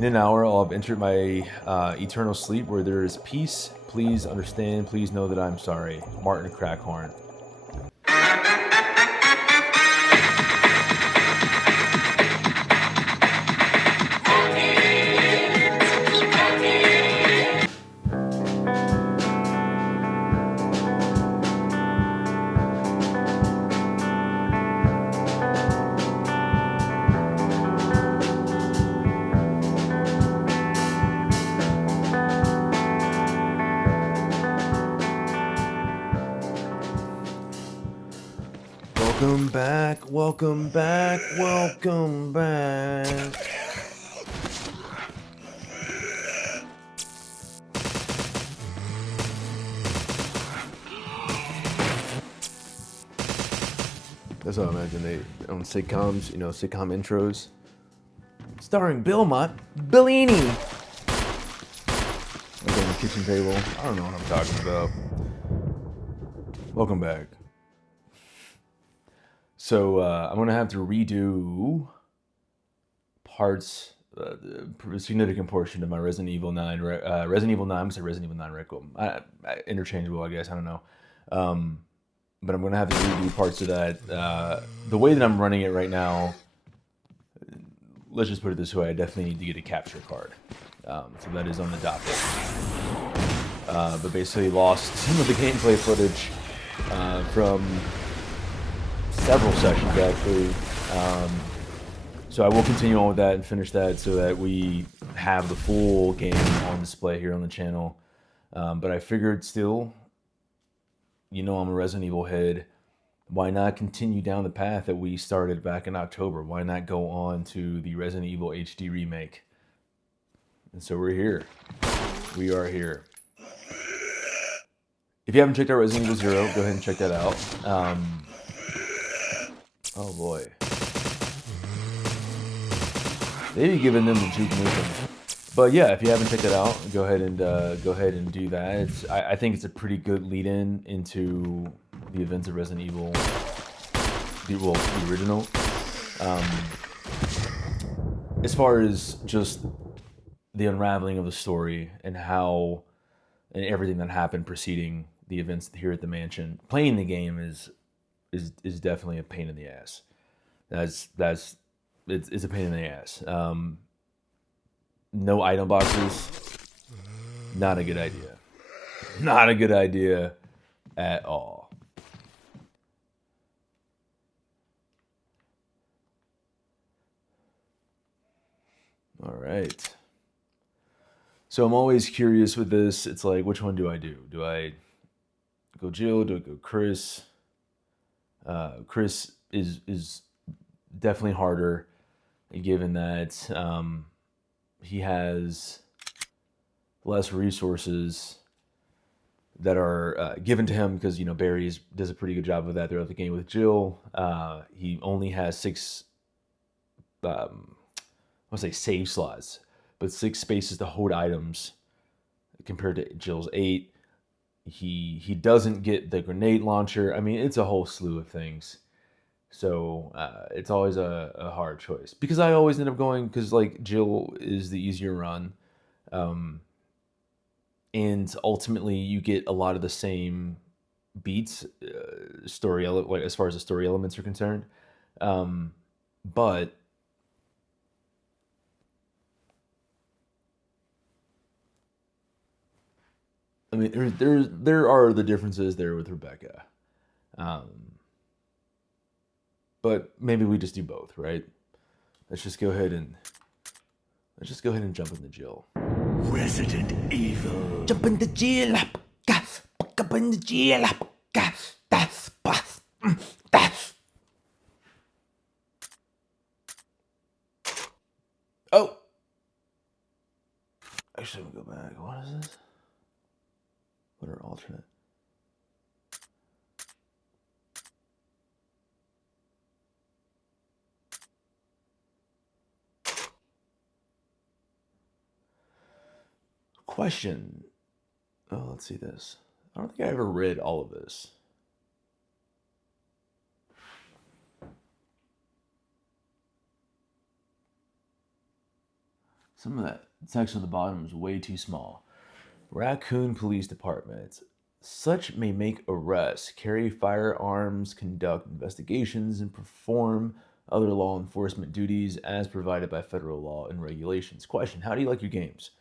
In an hour, I'll have entered my eternal sleep where there is peace. Please understand. Please know that I'm sorry. Martin Crackhorn. Welcome back, welcome back, welcome back. That's how I imagine they on sitcoms, sitcom intros. Starring Bellini. Like on the kitchen table. I don't know what I'm talking about. Welcome back. So I'm gonna have to redo parts, a significant portion of my Resident Evil 9. Resident Evil 9. I'm gonna say Resident Evil 9 Requiem. Interchangeable, I guess. I don't know. But I'm gonna have to redo parts of that. The way that I'm running it right now, let's just put it this way: I definitely need to get a capture card. So that is on the docket. But basically lost some of the gameplay footage from several sessions actually. So I will continue on with that and finish that so that we have the full game on display here on the channel. But I figured still, I'm a Resident Evil head. Why not continue down the path that we started back in October? Why not go on to the Resident Evil HD remake? And so we're here. We are here. If you haven't checked out Resident Evil 0, go ahead and check that out. Oh boy. They've giving them the juke nukem. But yeah, if you haven't checked it out, go ahead and do that. I think it's a pretty good lead-in into the events of Resident Evil, the original. As far as just the unraveling of the story and everything that happened preceding the events here at the mansion, playing the game is definitely a pain in the ass. It's a pain in the ass. No item boxes, not a good idea. Not a good idea at all. All right. So I'm always curious with this. It's like, which one do I do? Do I go Jill? Do I go Chris? Chris is definitely harder, given that he has less resources that are given to him because Barry does a pretty good job of that throughout the game with Jill. He only has 6, I want to say save slots, but 6 spaces to hold items compared to Jill's 8. He doesn't get the grenade launcher. I mean, it's a whole slew of things. So it's always a hard choice because I always end up going because like Jill is the easier run, and ultimately you get a lot of the same beats, as far as the story elements are concerned, but I mean there are the differences there with Rebecca. But maybe we just do both, right? Let's just go ahead and jump into Jill. Resident Evil. Jump into Jill. Jump into Jill. Oh. Actually, we'll go back. What is this? What are alternate? Question. Oh, let's see this. I don't think I ever read all of this. Some of that text on the bottom is way too small. Raccoon Police Department. Such may make arrests, carry firearms, conduct investigations, and perform other law enforcement duties as provided by federal law and regulations. Question: how do you like your games?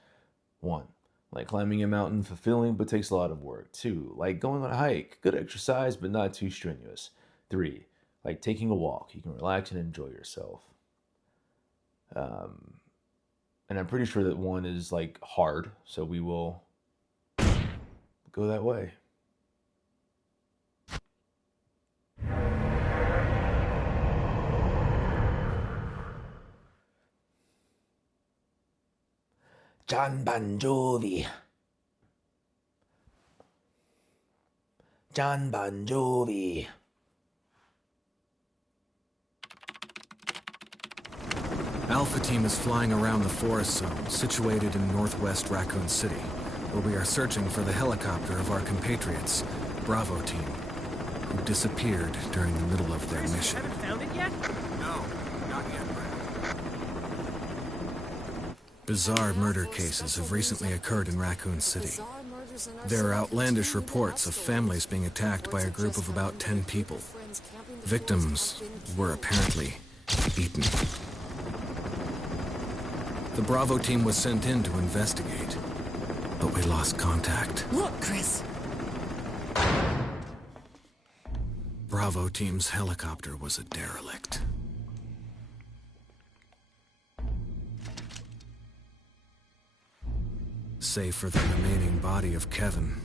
1. Like climbing a mountain, fulfilling but takes a lot of work. 2. Like going on a hike, good exercise but not too strenuous. 3. Like taking a walk, you can relax and enjoy yourself. And I'm pretty sure that 1 is like hard, so we will go that way. John Bon Jovi. John Bon Jovi. Alpha Team is flying around the forest zone, situated in northwest Raccoon City, where we are searching for the helicopter of our compatriots, Bravo Team, who disappeared during the middle of their mission. Haven't found it yet? No, not yet, Brad. Bizarre murder cases have recently occurred in Raccoon City. There are outlandish reports of families being attacked by a group of about 10 people. Victims were apparently eaten. The Bravo Team was sent in to investigate, but we lost contact. Look, Chris! Bravo Team's helicopter was a derelict. Save for the remaining body of Kevin.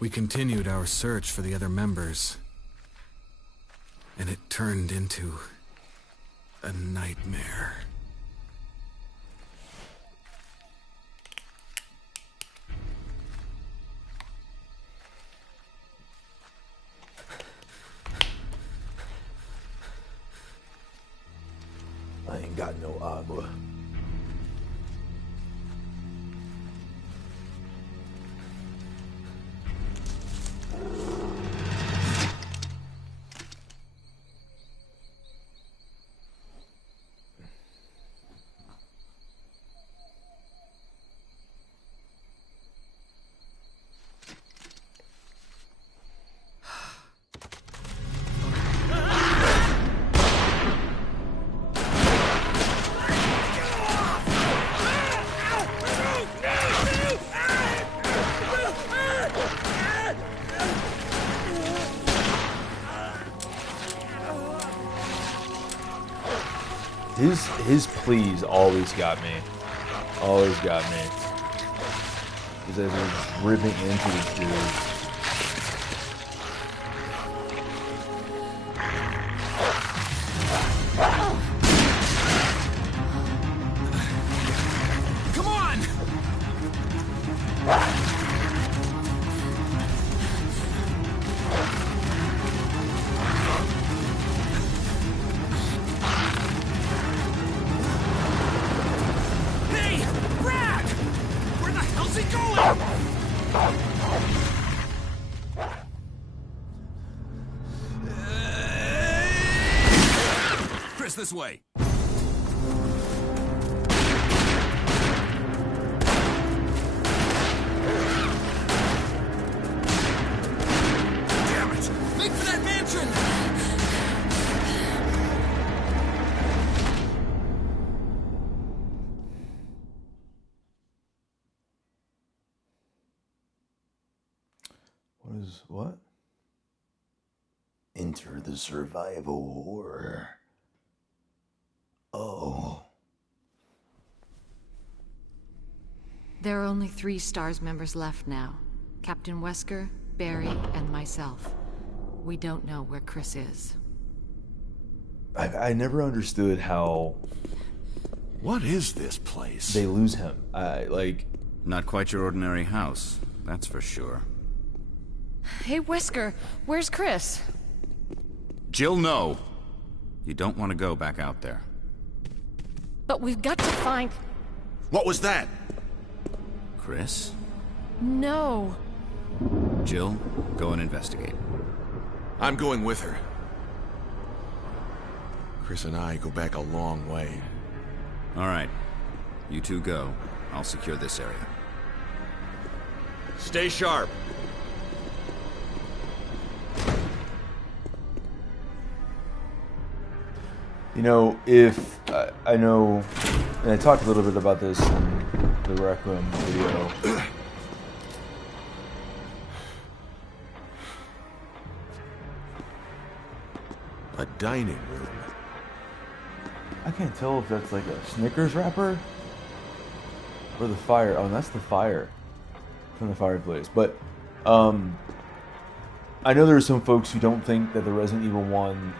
We continued our search for the other members, and it turned into a nightmare. I ain't got no agua. His pleas always got me. Always got me. Because as I was ripping into this dude. Come on! Hey! Brad! Where the hell's he going? Chris, this way. Damn it! Make for that mansion! What? Enter the survival horror. Oh. There are only 3 STARS members left now. Captain Wesker, Barry, and myself. We don't know where Chris is. I never understood how What is this place? they lose him. Not quite your ordinary house, that's for sure. Hey, Wesker, where's Chris? Jill, no! You don't want to go back out there. But we've got to find... What was that? Chris? No. Jill, go and investigate. I'm going with her. Chris and I go back a long way. All right. You two go. I'll secure this area. Stay sharp. You know, if I know, and I talked a little bit about this in the Raccoon video. A dining room. I can't tell if that's like a Snickers wrapper or the fire. Oh, that's the fire from the fireplace. But I know there are some folks who don't think that the Resident Evil 1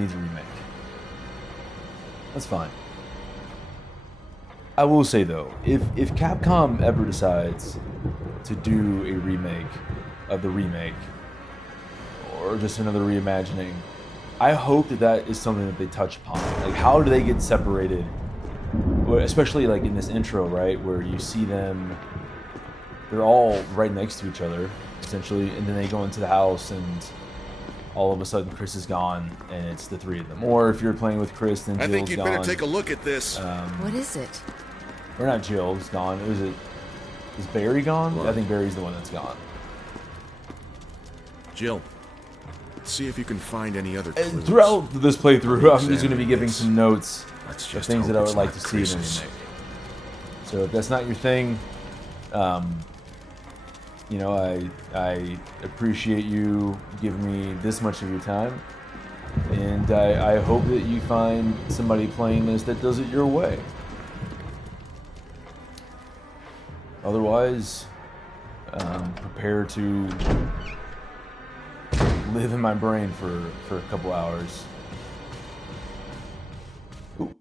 needs a remake. That's fine. I will say though, if Capcom ever decides to do a remake of the remake or just another reimagining, I hope that that is something that they touch upon. Like, how do they get separated? Especially like in this intro, right, where you see them, they're all right next to each other, essentially, and then they go into the house and all of a sudden Chris is gone and it's the three of them. Or if you're playing with Chris, then Jill's gone. I think you'd better take a look at this. What is it? Or not Jill's gone. Is Barry gone? What? I think Barry's the one that's gone. Jill, see if you can find any other clues. And throughout this playthrough, I'm just going to be giving some notes of things that I would like to see in a remake. So if that's not your thing, you know, I appreciate you giving me this much of your time, and I hope that you find somebody playing this that does it your way. Otherwise, prepare to live in my brain for a couple hours. Ooh.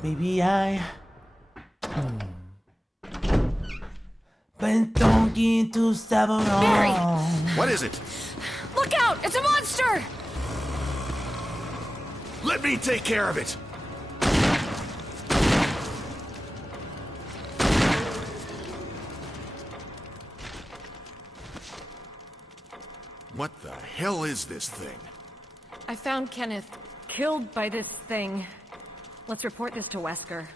Maybe but don't get too stubborn. Barry! What is it? Look out! It's a monster! Let me take care of it. What the hell is this thing? I found Kenneth killed by this thing. Let's report this to Wesker.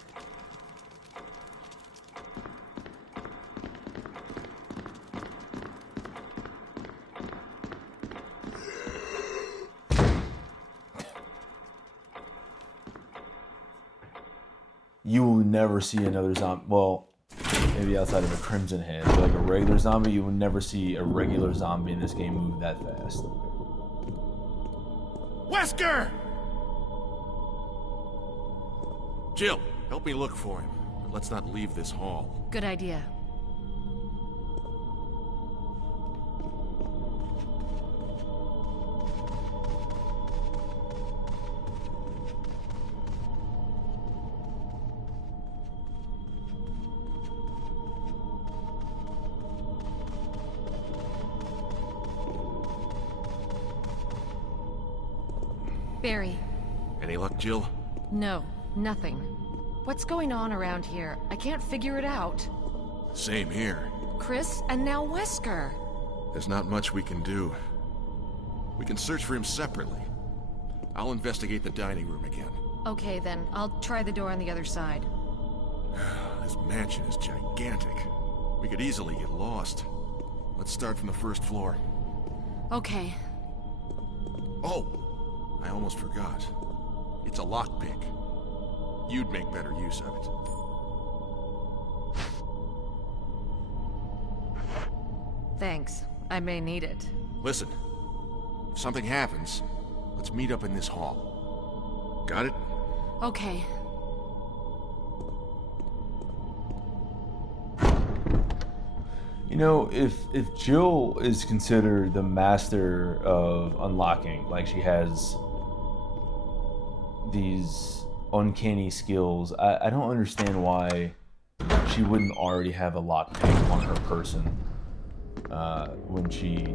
You will never see another zombie. Well, maybe outside of a Crimson Head, but like a regular zombie, you will never see a regular zombie in this game move that fast. Wesker! Jill, help me look for him. But let's not leave this hall. Good idea. Barry. Any luck, Jill? No, nothing. What's going on around here? I can't figure it out. Same here. Chris, and now Wesker. There's not much we can do. We can search for him separately. I'll investigate the dining room again. Okay, then. I'll try the door on the other side. This mansion is gigantic. We could easily get lost. Let's start from the first floor. Okay. Oh! I almost forgot. It's a lockpick. You'd make better use of it. Thanks. I may need it. Listen, if something happens, let's meet up in this hall. Got it? Okay. You know, if Jill is considered the master of unlocking, like she has these uncanny skills. I don't understand why she wouldn't already have a lockpick on her person when she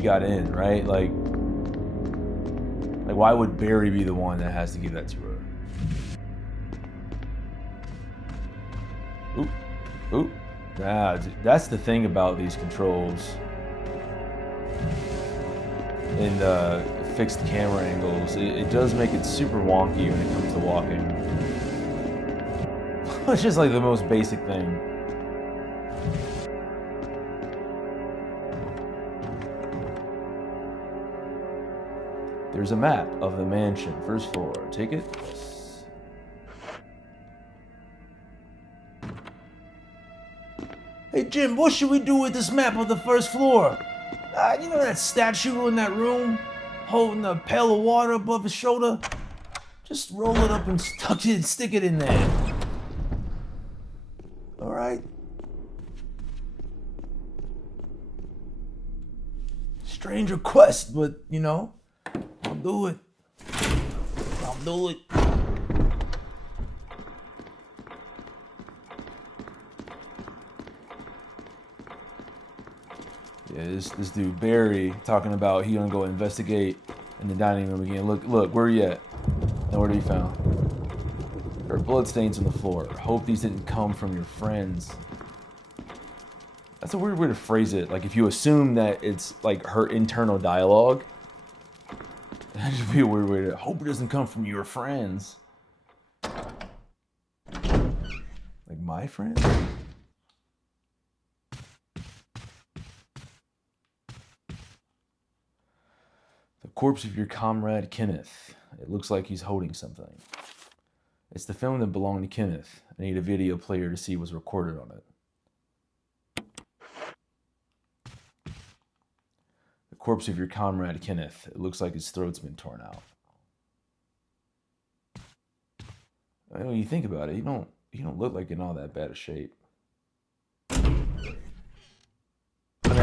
got in, right? Like why would Barry be the one that has to give that to her? Oop, oop. That's the thing about these controls and fixed camera angles. It does make it super wonky when it comes to walking. It's just like the most basic thing. There's a map of the mansion, first floor. Take it? Yes. Hey Jim, what should we do with this map of the first floor? You know that statue in that room? Holding a pail of water above his shoulder? Just roll it up and stick it in there. Alright? Strange request, but you know, I'll do it. I'll do it. Yeah, this dude Barry talking about he gonna go investigate in the dining room again. Look, where are you at? Nowhere to be found. There are bloodstains on the floor. Hope these didn't come from your friends. That's a weird way to phrase it. Like if you assume that it's like her internal dialogue, that'd just be a weird way to hope it doesn't come from your friends. Like my friends? The corpse of your comrade Kenneth. It looks like he's holding something. It's the film that belonged to Kenneth. I need a video player to see what's recorded on it. The corpse of your comrade Kenneth. It looks like his throat's been torn out. I mean, when you think about it, you don't look like in all that bad a shape. I mean,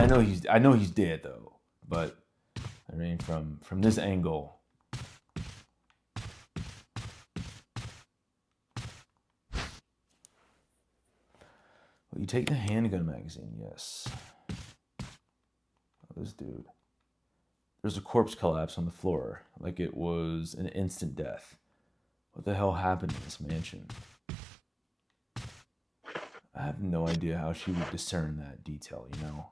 I know he's dead though, but I mean, from this angle. Well, you take the handgun magazine, yes. Oh, this dude. There's a corpse collapse on the floor, like it was an instant death. What the hell happened in this mansion? I have no idea how she would discern that detail, you know?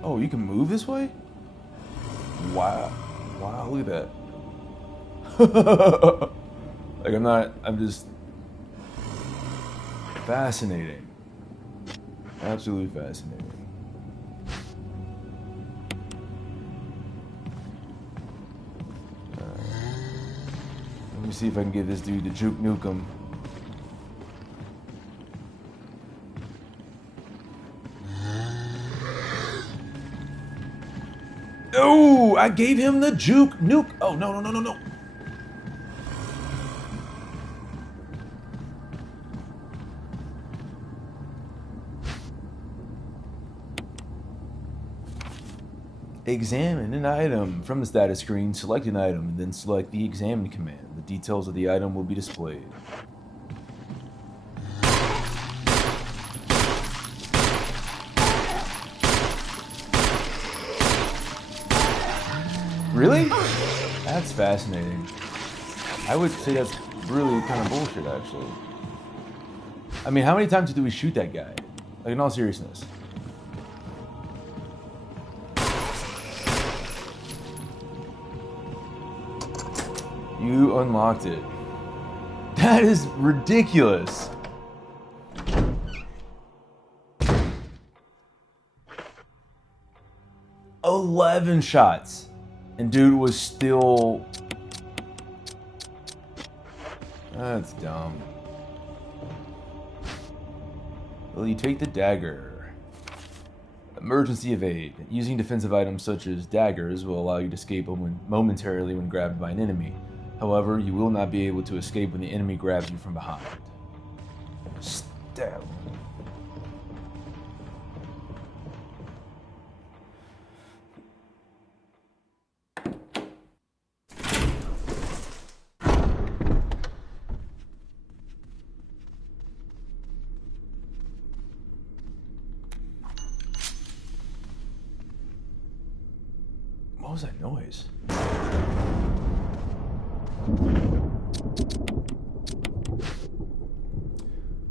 Oh, you can move this way? Wow. Wow, look at that. Like, I'm just fascinating. Absolutely fascinating. Let me see if I can get this dude to juke nuke him. Oh, I gave him the juke nuke. Oh, no. Examine an item. From the status screen, select an item, and then select the examine command. The details of the item will be displayed. Really? That's fascinating. I would say that's really kind of bullshit, actually. I mean, how many times do we shoot that guy? Like, in all seriousness. You unlocked it. That is ridiculous. 11 shots. And dude was still... That's dumb. Well, you take the dagger. Emergency evade. Using defensive items such as daggers will allow you to escape momentarily when grabbed by an enemy. However, you will not be able to escape when the enemy grabs you from behind. Stab. What was that noise?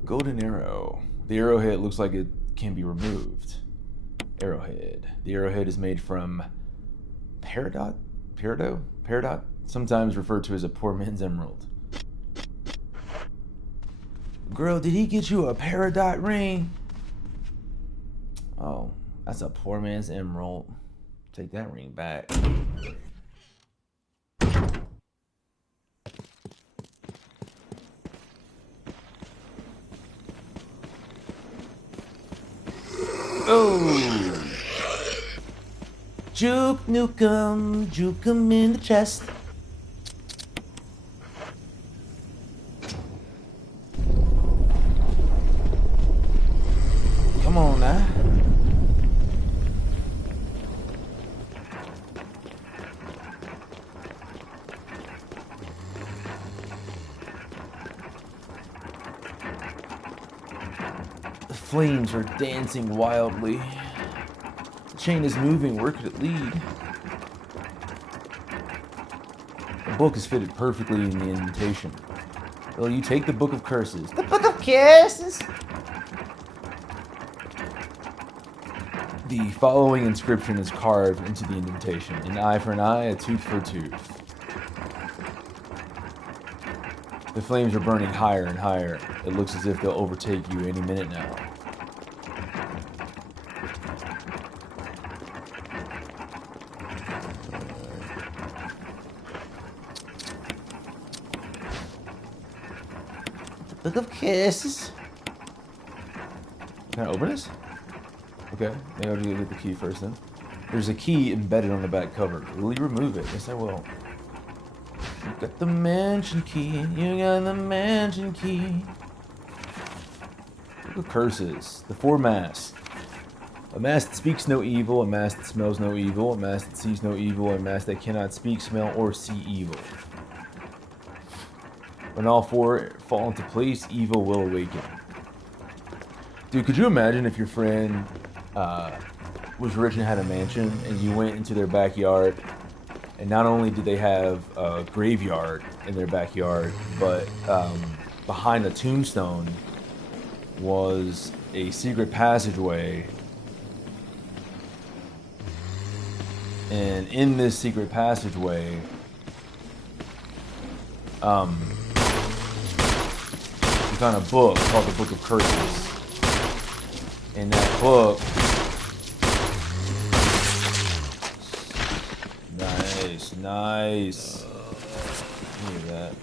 Golden arrow. The arrowhead looks like it can be removed. Arrowhead. The arrowhead is made from peridot? Peridot? Sometimes referred to as a poor man's emerald. Girl, did he get you a peridot ring? Oh, that's a poor man's emerald. Take that ring back. Oh! Juke Nukem in the chest. Come on now. Flames are dancing wildly. The chain is moving. Where could it lead? The book is fitted perfectly in the indentation. Will you take the Book of Curses? The Book of Curses! The following inscription is carved into the indentation. An eye for an eye, a tooth for a tooth. The flames are burning higher and higher. It looks as if they'll overtake you any minute now. Book of Kisses. Can I open this? Okay, maybe I'll just get the key first then. There's a key embedded on the back cover. Will you remove it? Yes, I will. You got the mansion key. You got the mansion key. Book of Curses. The four masks. A mask that speaks no evil, a mask that smells no evil, a mask that sees no evil, a mask that cannot speak, smell, or see evil. When all four fall into place, evil will awaken. Dude, could you imagine if your friend was rich and had a mansion, and you went into their backyard, and not only did they have a graveyard in their backyard, but behind the tombstone was a secret passageway, and in this secret passageway, you found a book called the Book of Curses. In that book, nice. Look at that.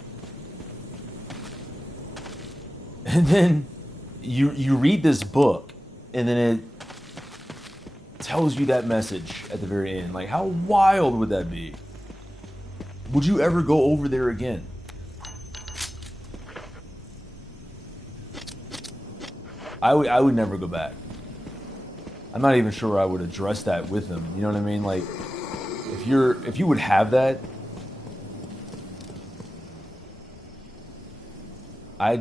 And then you read this book, and then it tells you that message at the very end. Like, how wild would that be? Would you ever go over there again? I would never go back. I'm not even sure I would address that with them. You know what I mean? Like, if you would have that, I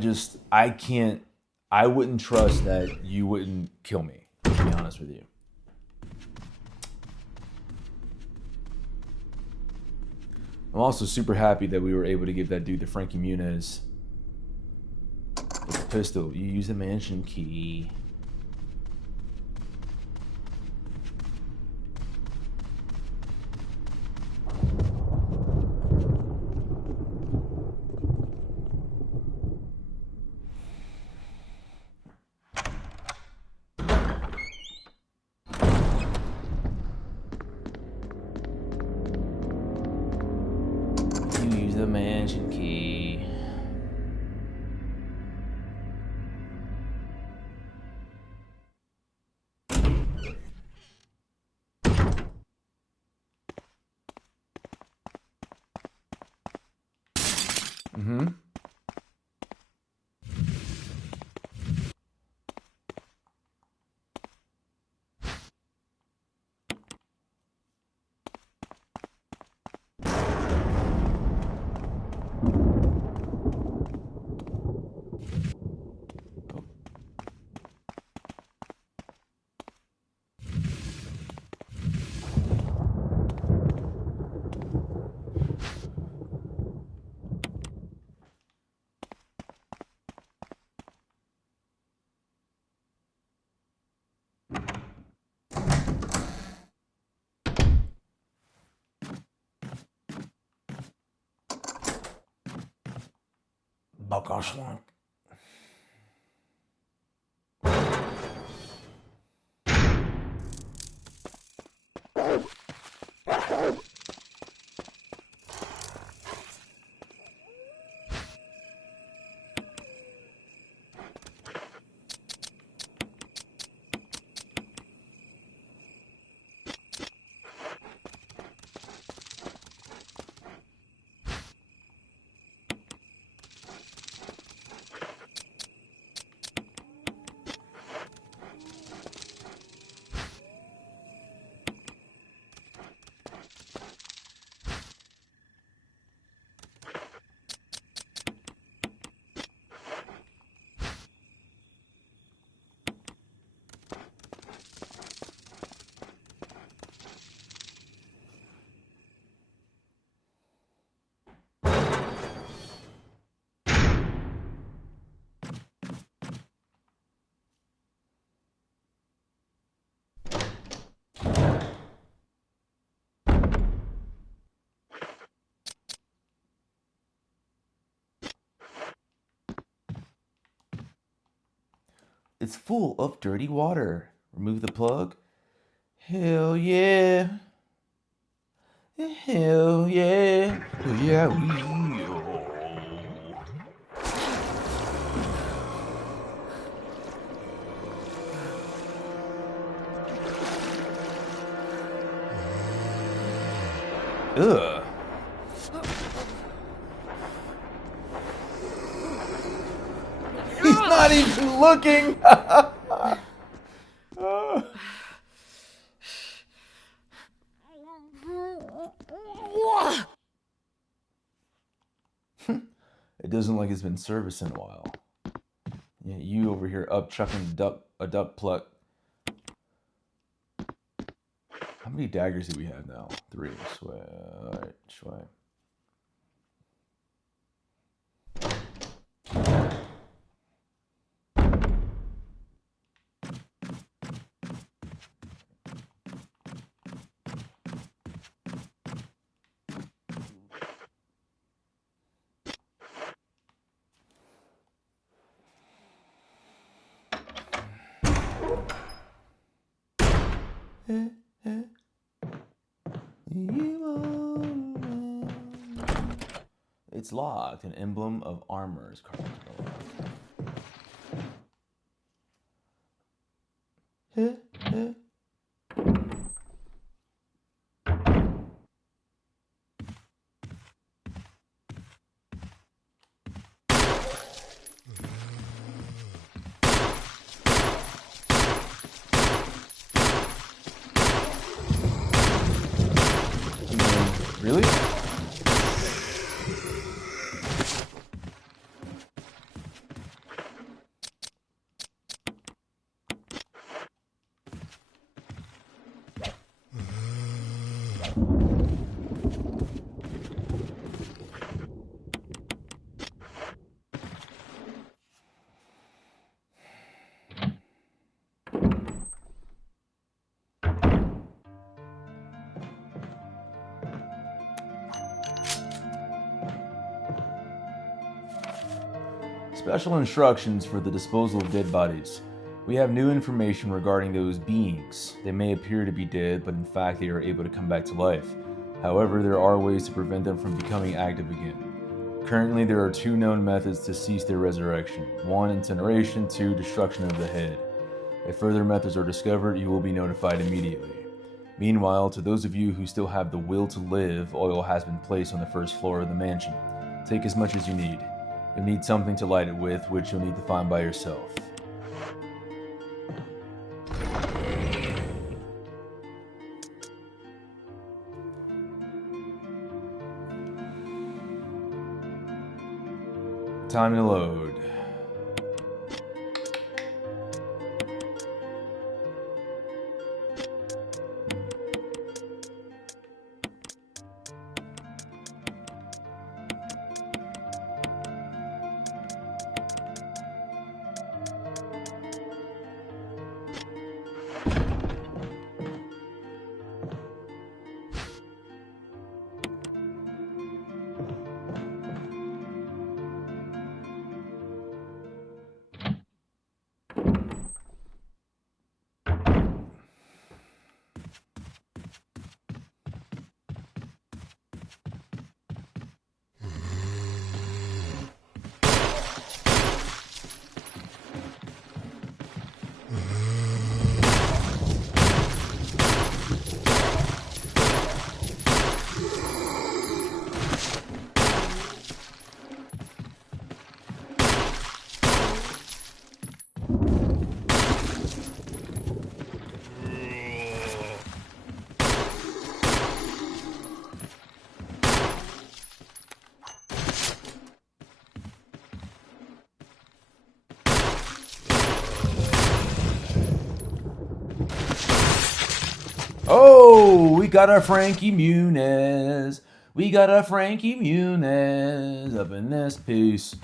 wouldn't trust that you wouldn't kill me, to be honest with you. I'm also super happy that we were able to give that dude the Frankie Muniz with the pistol. You use the mansion key. the mansion key. Mm-hmm. Bakaşlan. It's full of dirty water. Remove the plug. Hell yeah. Hell yeah. Hell yeah. Ugh. He's not even looking. It doesn't look like it's been serviced in a while. Yeah, you over here up chucking a duck pluck. How many daggers do we have now? 3. Sway. Alright, sway. It's locked. An emblem of armor is carved into the lock. Really? Special instructions for the disposal of dead bodies. We have new information regarding those beings. They may appear to be dead, but in fact they are able to come back to life. However, there are ways to prevent them from becoming active again. Currently, there are 2 known methods to cease their resurrection. 1, incineration, 2, destruction of the head. If further methods are discovered, you will be notified immediately. Meanwhile, to those of you who still have the will to live, oil has been placed on the first floor of the mansion. Take as much as you need. You'll need something to light it with, which you'll need to find by yourself. Time to load. Oh, we got our Frankie Muniz. We got our Frankie Muniz up in this piece.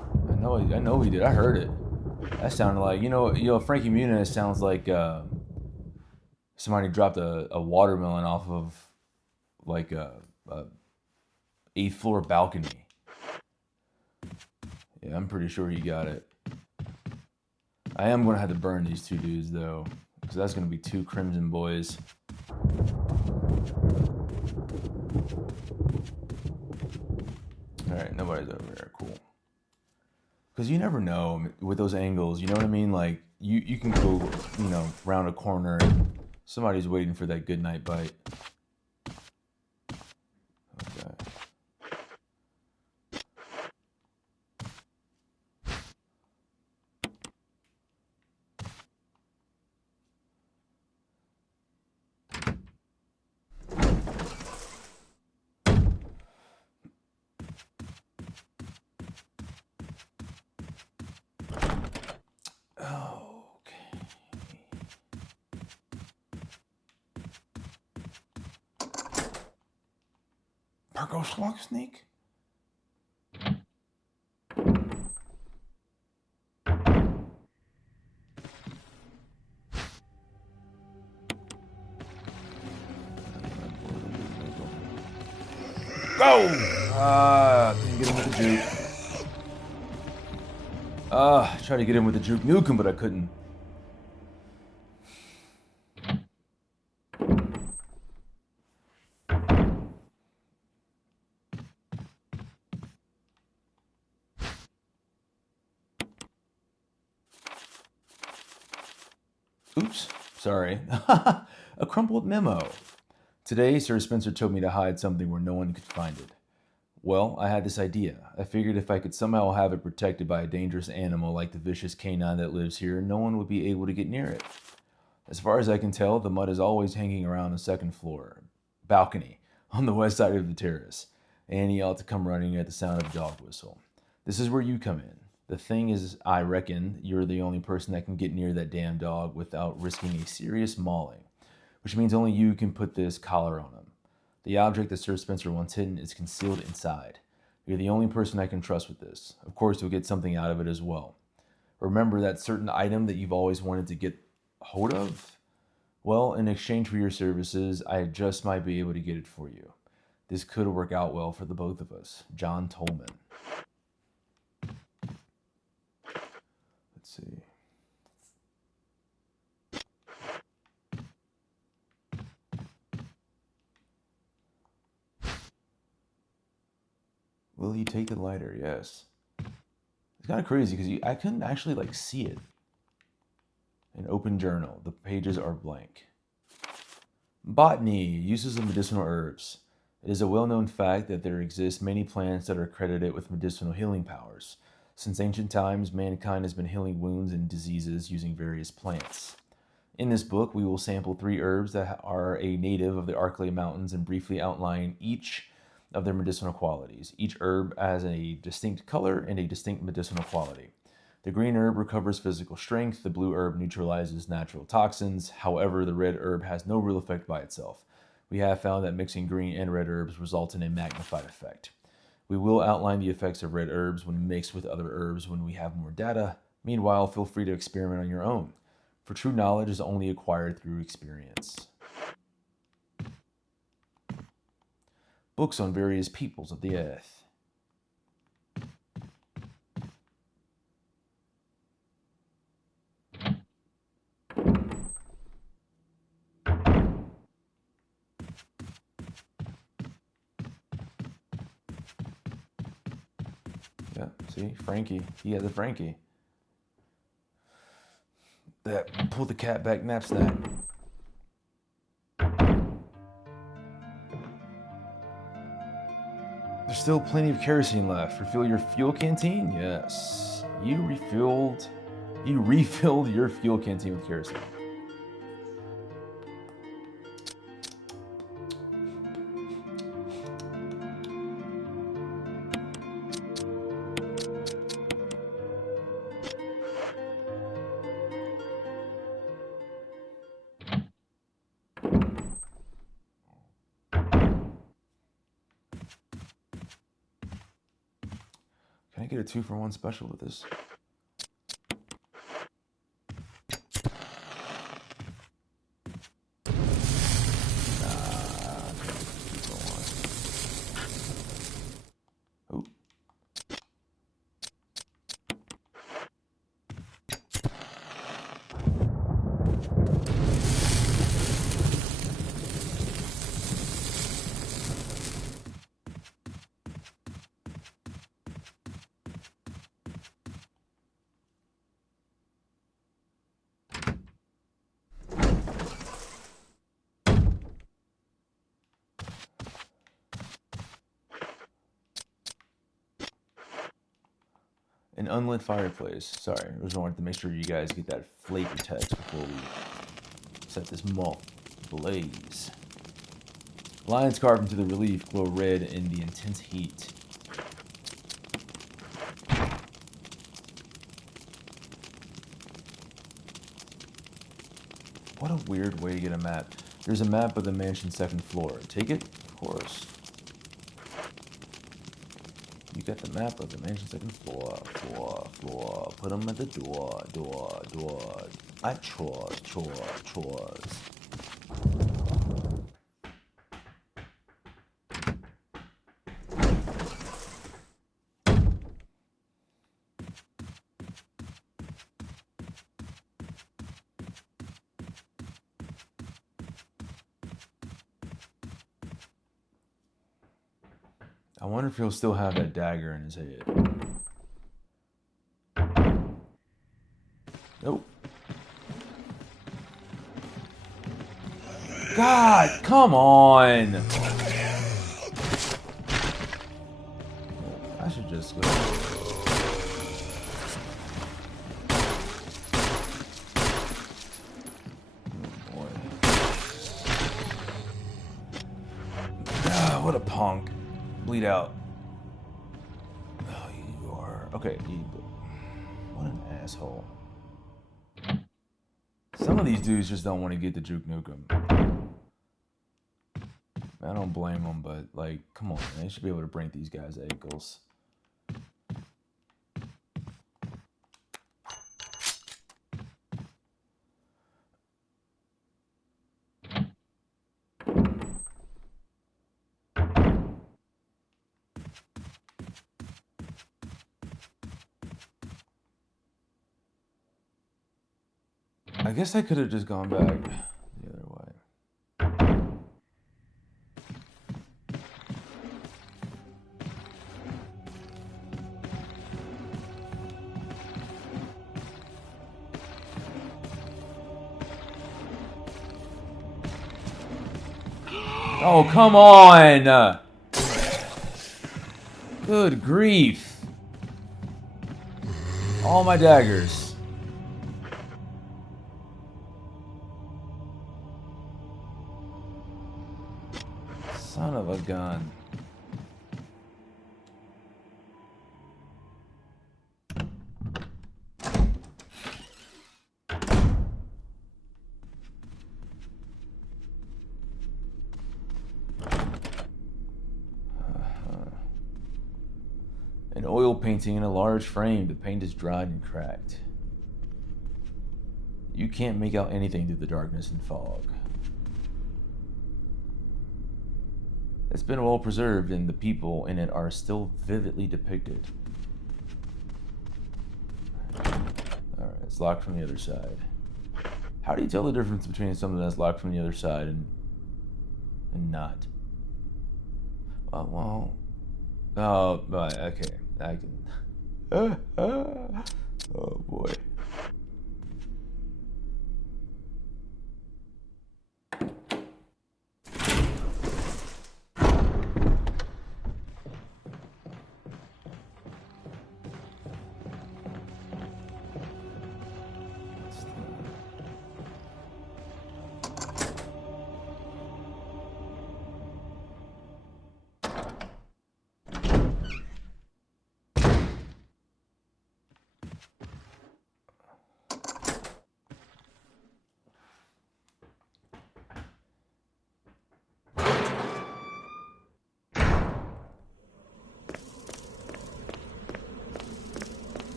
I know he did. I heard it. That sounded like, Frankie Muniz sounds like somebody dropped a watermelon off of like a 8th floor balcony. Yeah, I'm pretty sure he got it. I am going to have to burn these 2 dudes though, because that's going to be 2 Crimson boys. Alright, nobody's over there. Cool. Because you never know with those angles, you know what I mean? Like, you can go, round a corner and somebody's waiting for that good night bite. Okay. Pargo Slug Sneak? Go! Didn't get him with the juke. Tried to get him with the juke nukem, but I couldn't. Oops, sorry. A crumpled memo. Today, Sir Spencer told me to hide something where no one could find it. Well, I had this idea. I figured if I could somehow have it protected by a dangerous animal like the vicious canine that lives here, no one would be able to get near it. As far as I can tell, the mud is always hanging around the 2nd floor balcony on the west side of the terrace, and he ought to come running at the sound of a dog whistle. This is where you come in. The thing is, I reckon you're the only person that can get near that damn dog without risking a serious mauling, which means only you can put this collar on him. The object that Sir Spencer wants hidden is concealed inside. You're the only person I can trust with this. Of course, you'll get something out of it as well. Remember that certain item that you've always wanted to get hold of? Well, in exchange for your services, I just might be able to get it for you. This could work out well for the both of us. John Tolman. Let's see. Will you take the lighter? Yes. It's kind of crazy because I couldn't actually like see it. An open journal. The pages are blank. Botany. Uses of medicinal herbs. It is a well-known fact that there exist many plants that are credited with medicinal healing powers. Since ancient times, mankind has been healing wounds and diseases using various plants. In this book, we will sample 3 herbs that are a native of the Arklay Mountains and briefly outline each of their medicinal qualities. Each herb has a distinct color and a distinct medicinal quality. The green herb recovers physical strength, the blue herb neutralizes natural toxins, however, the red herb has no real effect by itself. We have found that mixing green and red herbs results in a magnified effect. We will outline the effects of red herbs when mixed with other herbs when we have more data. Meanwhile, feel free to experiment on your own, for true knowledge is only acquired through experience. Books on various peoples of the earth. Yeah, see, Frankie. He had the Frankie. That pull the cat back nap snack. There's still plenty of kerosene left. Refill your fuel canteen? Yes. You refilled your fuel canteen with kerosene. Can I get a 2-for-1 special with this? Oh. An unlit fireplace. Sorry, I just wanted to make sure you guys get that flavor text before we set this moth blaze. Lines carved into the relief glow red in the intense heat. What a weird way to get a map. There's a map of the mansion's 2nd floor. Take it? Of course. You got the map of the mansion's 2nd floor. Put them at the door. Chores. I wonder if he'll still have that dagger in his head. Nope. God, come on! I should just go. Oh boy. Ah, what a punk. Bleed out. Oh, you are... Okay, what an asshole. Some of these dudes just don't want to get the Juke Nukem. I don't blame them, but, like, come on, man. They should be able to break these guys' ankles. I guess I could have just gone back the other way. Oh, come on! Good grief. All my daggers. Son of a gun. An oil painting in a large frame. The paint is dried and cracked. You can't make out anything through the darkness and fog. It's been well preserved, and the people in it are still vividly depicted. Alright, it's locked from the other side. How do you tell the difference between something that's locked from the other side and not? Well, oh, right, okay, I can. Oh boy.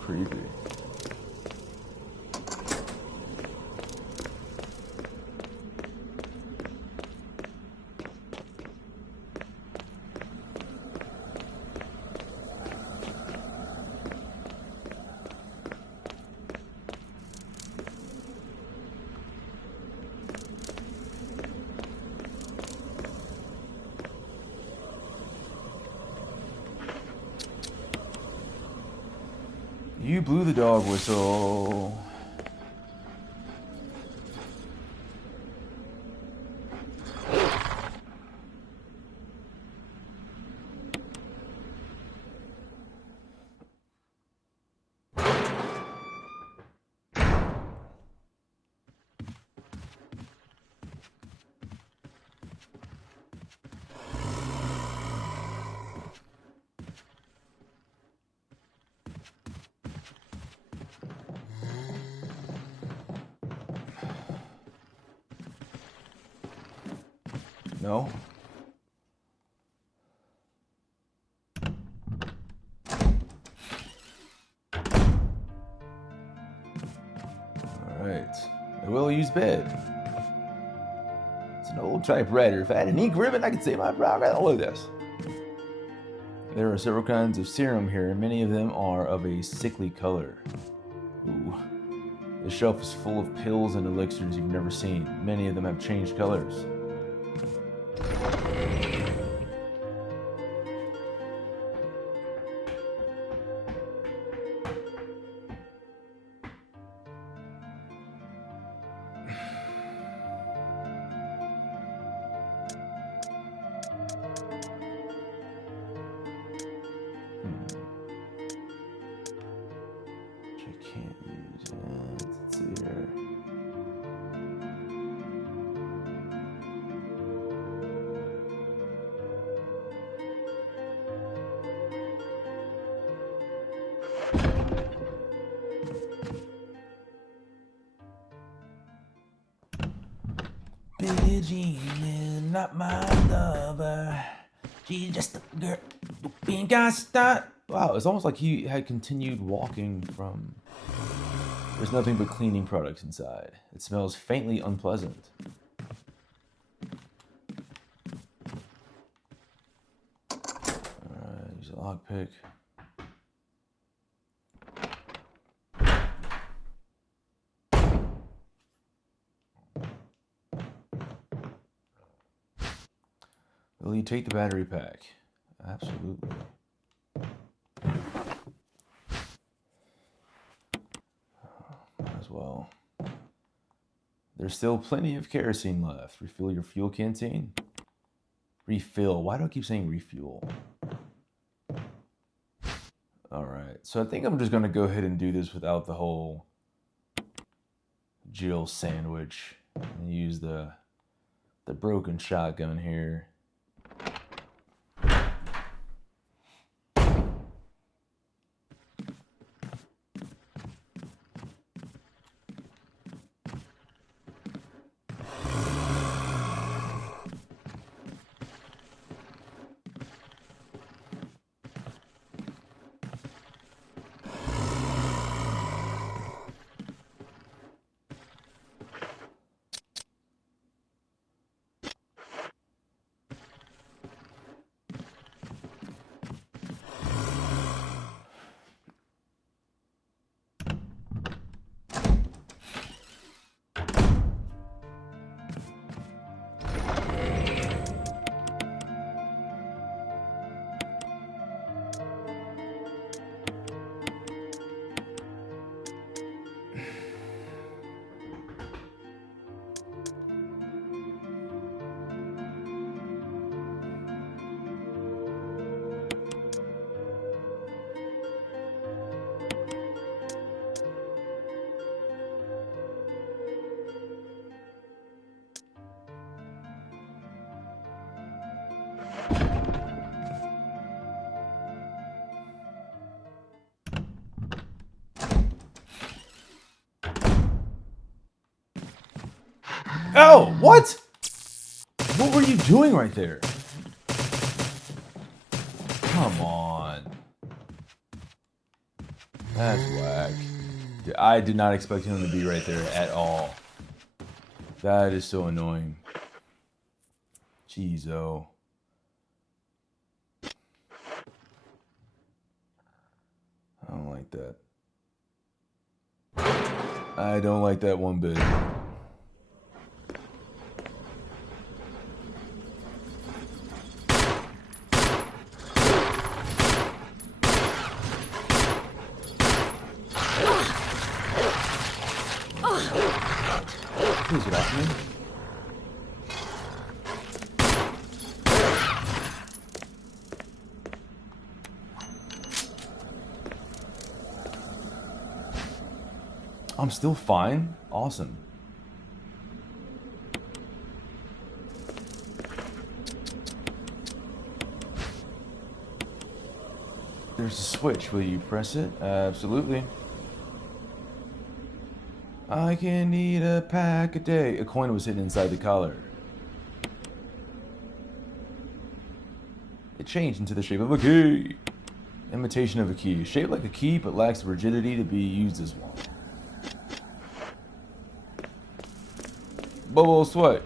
Creepy. You blew the dog whistle. No? Alright. A well-used bed. It's an old typewriter. If I had an ink ribbon, I could save my progress. Oh, look at this. There are several kinds of serum here, and many of them are of a sickly color. Ooh. The shelf is full of pills and elixirs you've never seen. Many of them have changed colors. Billie Jean is not my lover. She's just a girl who ain't got start. Wow, it's almost like he had continued walking from. There's nothing but cleaning products inside. It smells faintly unpleasant. Alright, use a lockpick. Will you take the battery pack? Absolutely. well. There's still plenty of kerosene left. Refill your fuel canteen. Refill. Why do I keep saying refuel? Alright, so I think I'm just going to go ahead and do this without the whole Jill sandwich. And use the broken shotgun here. Oh, what? What were you doing right there? Come on. That's whack. Dude, I did not expect him to be right there at all. That is so annoying. Jeez, oh. I don't like that. I don't like that one bit. Please get off me. I'm still fine. Awesome. There's a switch. Will you press it? Absolutely. I can eat a pack a day. A coin was hidden inside the collar. It changed into the shape of a key. Imitation of a key. Shaped like a key, but lacks the rigidity to be used as one. Bubble sweat.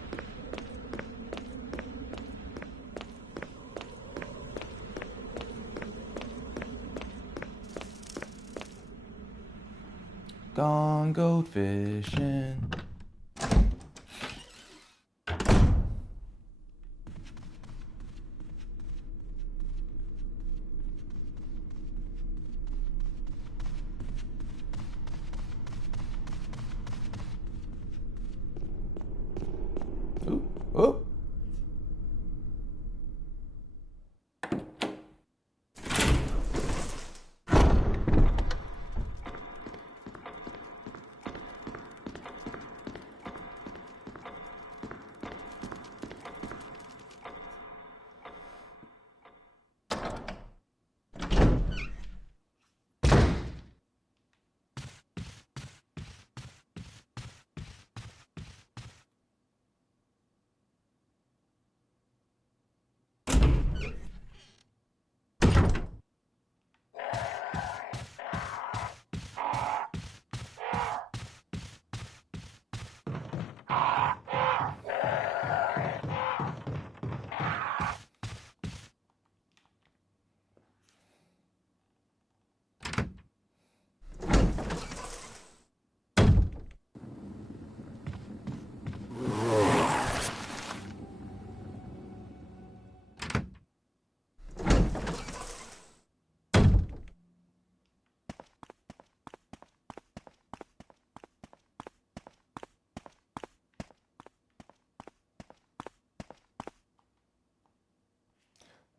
Gone gold fishing. Ooh, oh.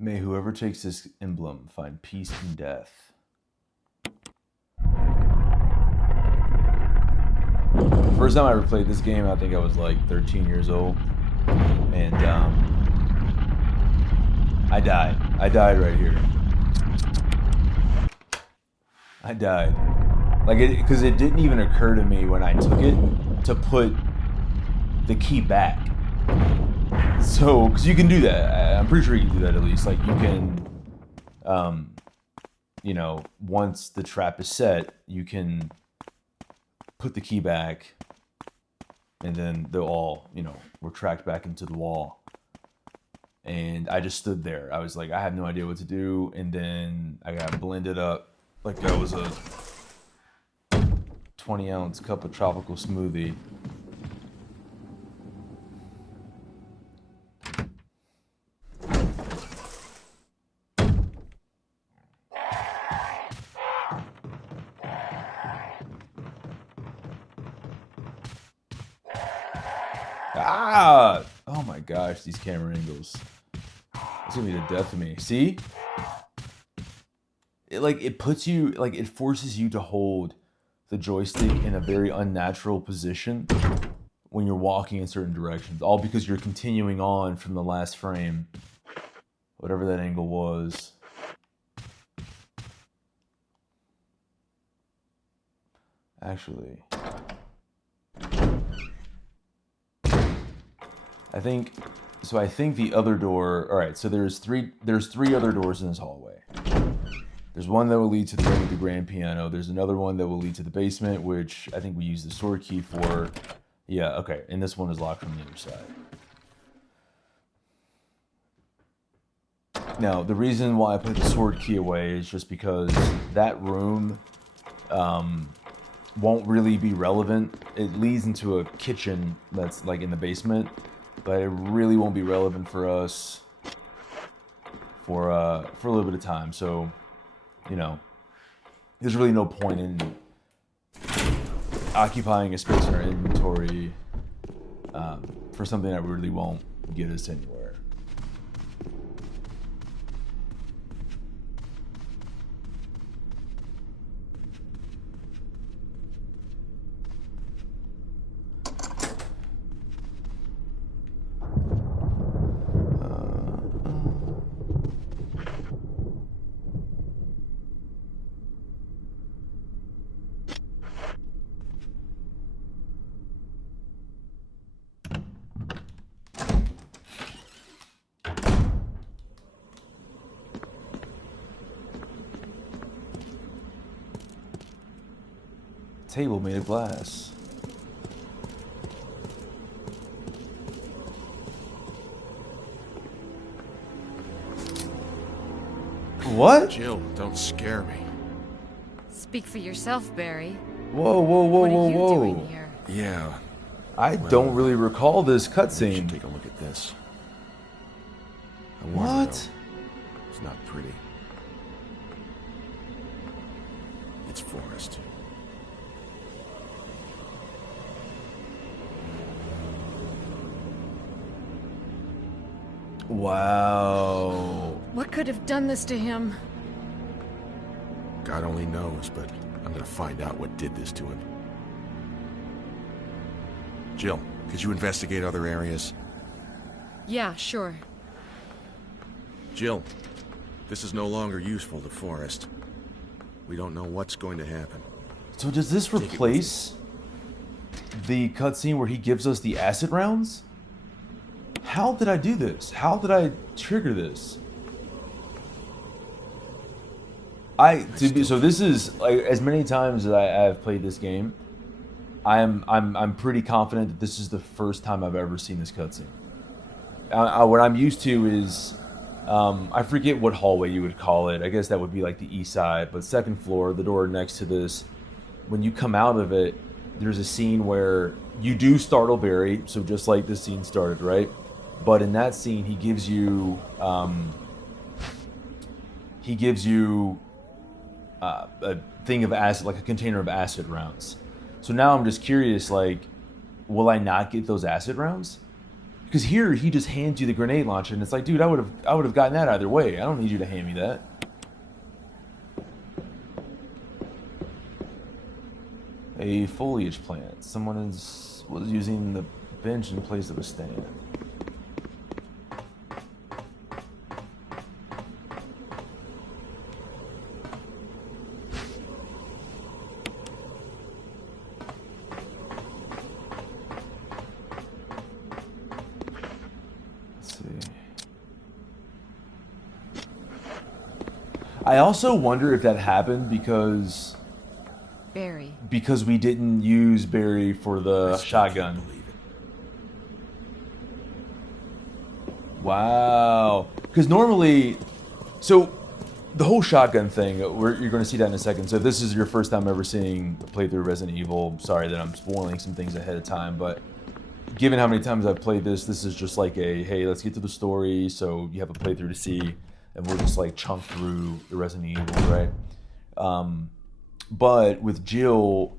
May whoever takes this emblem find peace in death. First time I ever played this game, I think I was like 13 years old. And I died. I died right here. I died. Like, because it didn't even occur to me when I took it to put the key back. So, because you can do that. I'm pretty sure you can do that at least. Like, you can, you know, once the trap is set, you can put the key back, and then they'll all, you know, retract back into the wall. And I just stood there. I was like, I have no idea what to do. And then I got blended up like that was a 20-ounce cup of tropical smoothie. Ah! Oh my gosh, these camera angles. It's gonna be the death of me. See? It puts you, like, it forces you to hold the joystick in a very unnatural position when you're walking in certain directions. All because you're continuing on from the last frame. Whatever that angle was. Actually, I think the other door. All right, so there's three other doors in this hallway. There's one that will lead to the room with the grand piano. There's another one that will lead to the basement, which I think we use the sword key for. Yeah, okay, and this one is locked from the other side. Now, the reason why I put the sword key away is just because that room won't really be relevant. It leads into a kitchen that's like in the basement, but it really won't be relevant for us for a little bit of time. So, you know, there's really no point in occupying a space in our inventory for something that really won't get us anywhere. Table made of glass. What? Jill, don't scare me. Speak for yourself, Barry. Whoa, whoa, whoa, What whoa, are you whoa. doing here? Yeah, I don't really recall this you should cutscene. take a look at this. I warned you, What? though. It's not pretty. It's forest. Wow. What could have done this to him? God only knows, but I'm gonna find out what did this to him. Jill, could you investigate other areas? Yeah, sure. Jill, this is no longer useful to Forrest. We don't know what's going to happen. So does this replace the cutscene where he gives us the acid rounds? How did I do this? How did I trigger this? So this is, like, as many times as I have played this game, I'm pretty confident that this is the first time I've ever seen this cutscene. What I'm used to is, I forget what hallway you would call it. I guess that would be like the east side, but second floor, the door next to this. When you come out of it, there's a scene where you do startle Barry, so just like this scene started, right? But in that scene, he gives you a thing of acid, like a container of acid rounds. So now I'm just curious, like, will I not get those acid rounds? Because here he just hands you the grenade launcher, and it's like, dude, I would have gotten that either way. I don't need you to hand me that. A foliage plant. Someone was using the bench in place of a stand. I also wonder if that happened because Barry. we didn't use Barry for the shotgun. Wow. Because normally, so the whole shotgun thing, you're going to see that in a second. So this is your first time ever seeing a playthrough of Resident Evil. Sorry that I'm spoiling some things ahead of time, but given how many times I've played this is just like a, hey, let's get to the story so you have a playthrough to see. And we'll just like chunk through the Resident Evil, right? But with Jill,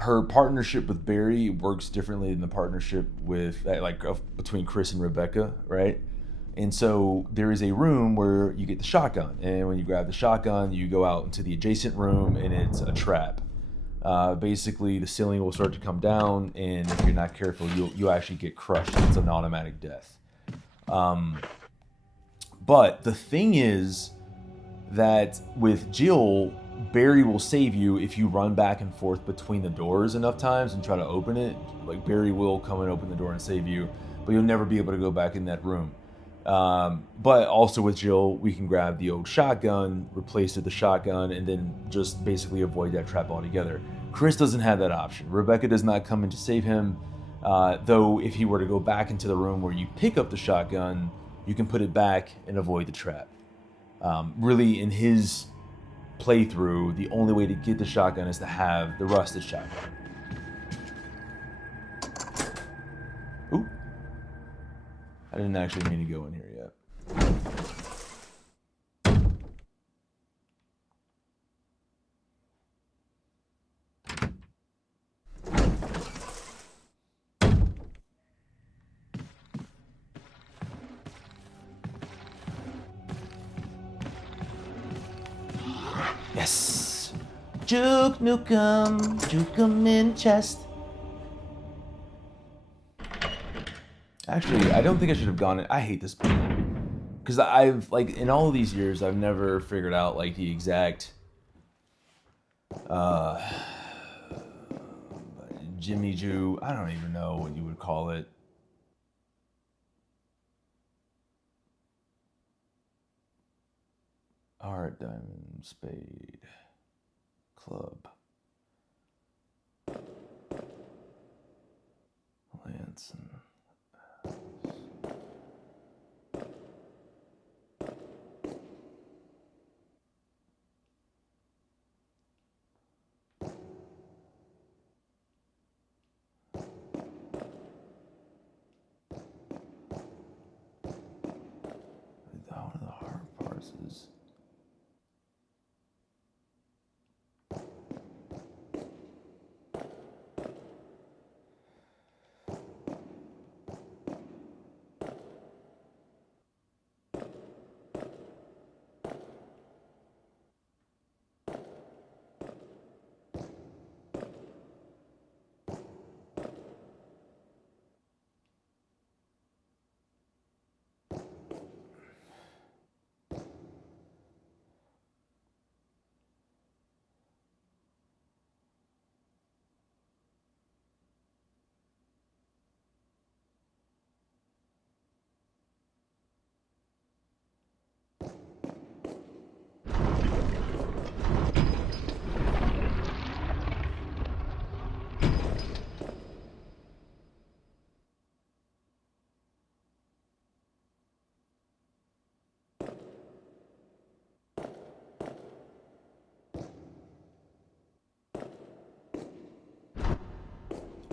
her partnership with Barry works differently than the partnership with between Chris and Rebecca, right? And so there is a room where you get the shotgun, and when you grab the shotgun, you go out into the adjacent room, and it's a trap. Basically, the ceiling will start to come down, and if you're not careful, you'll actually get crushed. It's an automatic death. But the thing is that with Jill, Barry will save you if you run back and forth between the doors enough times and try to open it. Like, Barry will come and open the door and save you, but you'll never be able to go back in that room. But also with Jill, we can grab the old shotgun, replace it with the shotgun, and then just basically avoid that trap altogether. Chris doesn't have that option. Rebecca does not come in to save him, though if he were to go back into the room where you pick up the shotgun, you can put it back and avoid the trap. Really, in his playthrough, the only way to get the shotgun is to have the rusted shotgun. Ooh. I didn't actually mean to go in here yet. Yes! Juke Nukem in chest. Actually, I don't think I should have gone in. I hate this game. Because I've, like, in all of these years, I've never figured out, like, the exact Jimmy Jew. I don't even know what you would call it. Heart, diamond, spade, club, lance, and one of the hard parts is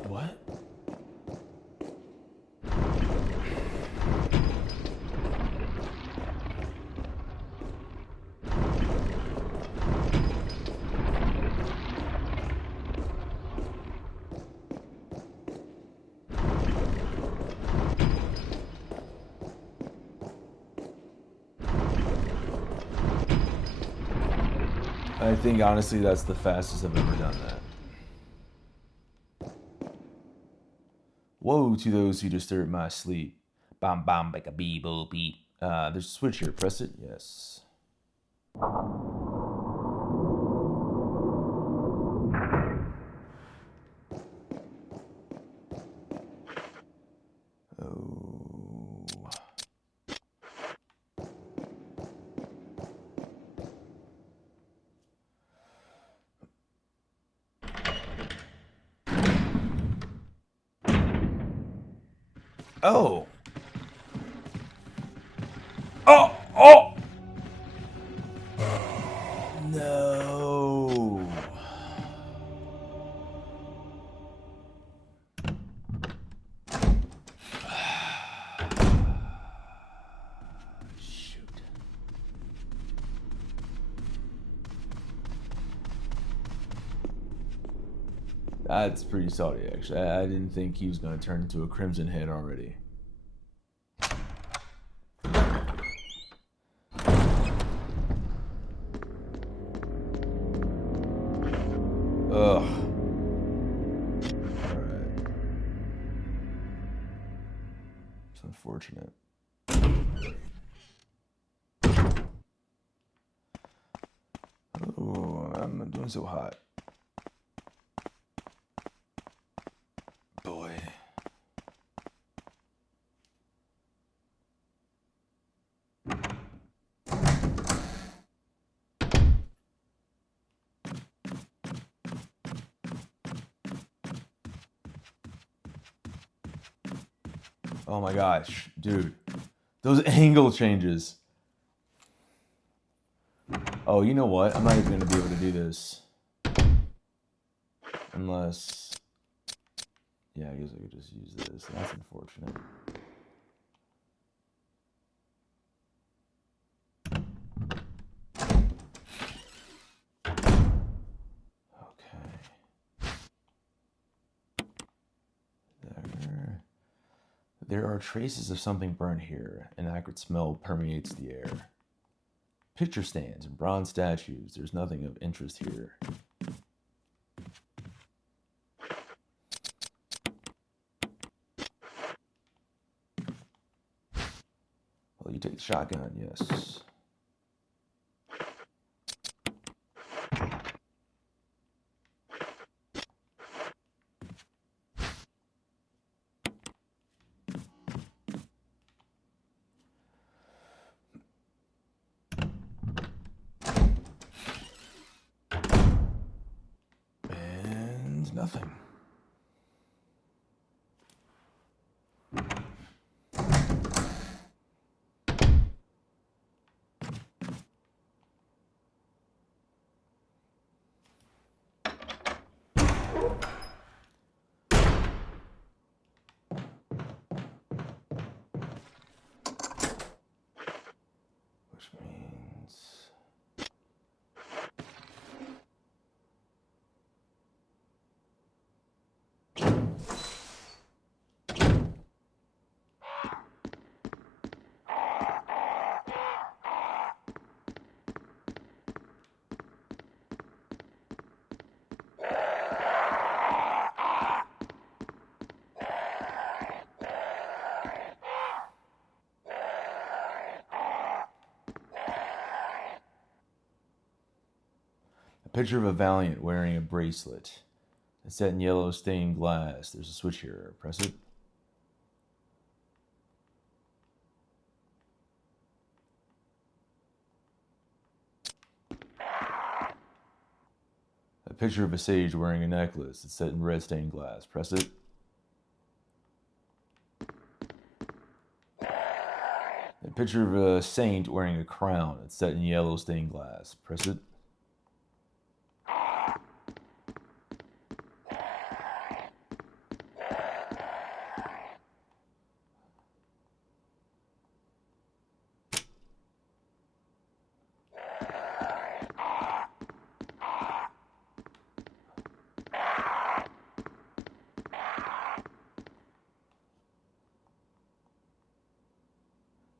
what? think honestly that's the fastest I've ever done that. Woe to those who disturb my sleep. Bam bam baka bee bo beep. There's a switch here. Press it. Yes. Oh. Oh. Oh. Oh. No. Shoot. That's pretty salty, actually. I didn't think he was going to turn into a crimson head already. Ugh. Alright. It's unfortunate. Oh, I'm not doing so hot. Boy. Oh my gosh, dude. Those angle changes. Oh, you know what? I'm not even going to be able to do this. Unless... Yeah, I guess I could just use this. That's unfortunate. Okay. There are traces of something burnt here. An acrid smell permeates the air. Picture stands and bronze statues. There's nothing of interest here. Well, you take the shotgun, yes. And nothing. Which means... A picture of a Valiant wearing a bracelet. It's set in yellow stained glass. There's a switch here. Press it. A picture of a sage wearing a necklace. It's set in red stained glass. Press it. A picture of a saint wearing a crown. It's set in yellow stained glass. Press it.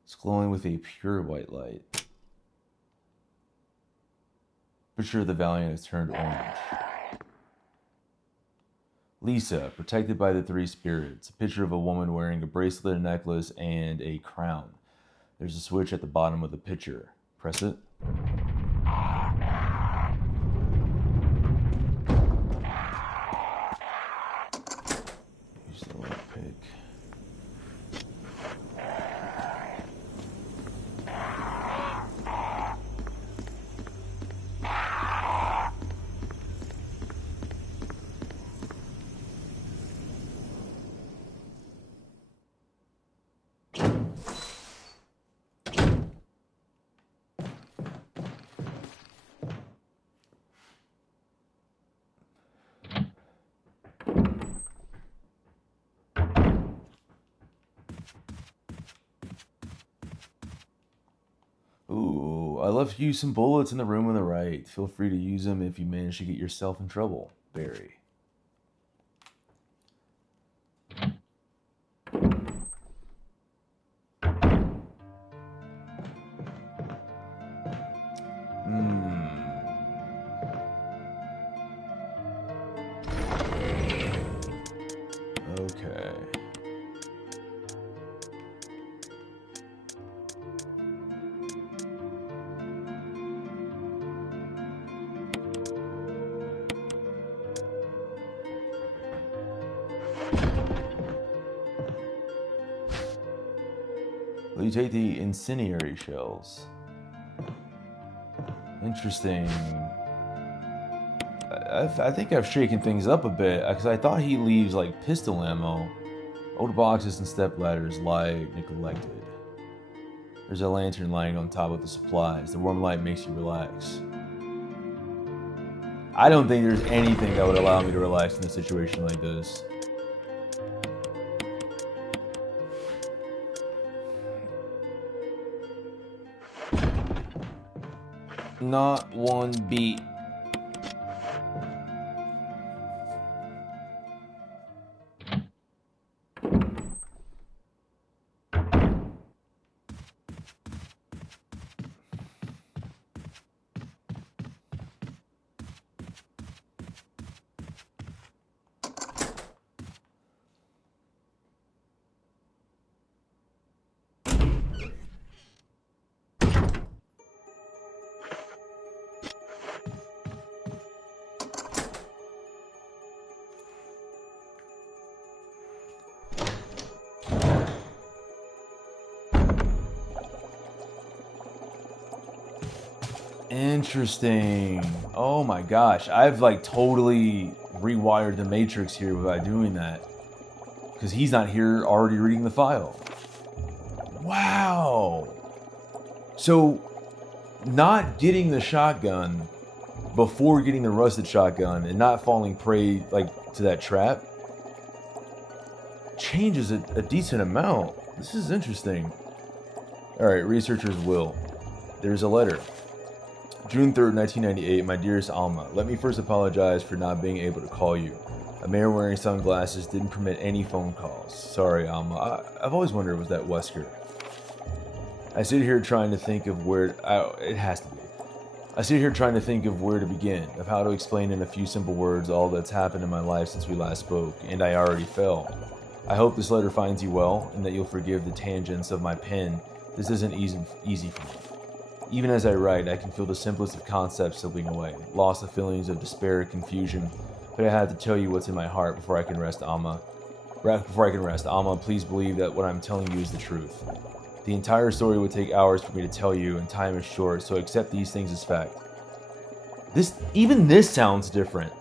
It's glowing with a pure white light. Picture of the Valiant has turned orange. Lisa, protected by the three spirits. A picture of a woman wearing a bracelet, a necklace, and a crown. There's a switch at the bottom of the picture. Press it. Use the lockpick. Ooh, I left you some bullets in the room on the right. Feel free to use them if you manage to get yourself in trouble, Barry. Okay. Will you take the incendiary shells? Interesting. I think I've shaken things up a bit, because I thought he leaves like pistol ammo. Old boxes and step ladders lie neglected. There's a lantern lying on top of the supplies. The warm light makes you relax. I don't think there's anything that would allow me to relax in a situation like this. Not one beat. Interesting. Oh my gosh. I've like totally rewired the Matrix here by doing that. Because he's not here already reading the file. Wow. So, not getting the shotgun before getting the rusted shotgun and not falling prey like to that trap changes a decent amount. This is interesting. Alright, researcher's will. There's a letter. June 3rd, 1998, my dearest Alma, let me first apologize for not being able to call you. A mayor wearing sunglasses didn't permit any phone calls. Sorry, Alma. I've always wondered, was that Wesker? I sit here trying to think of where... it has to be. I sit here trying to think of where to begin, of how to explain in a few simple words all that's happened in my life since we last spoke, and I already fell. I hope this letter finds you well, and that you'll forgive the tangents of my pen. This isn't easy for me. Even as I write, I can feel the simplest of concepts slipping away, lost the feelings of despair and confusion, but I had to tell you what's in my heart before I can rest, Alma. Alma, please believe that what I'm telling you is the truth. The entire story would take hours for me to tell you, and time is short, so accept these things as fact. Even this sounds different.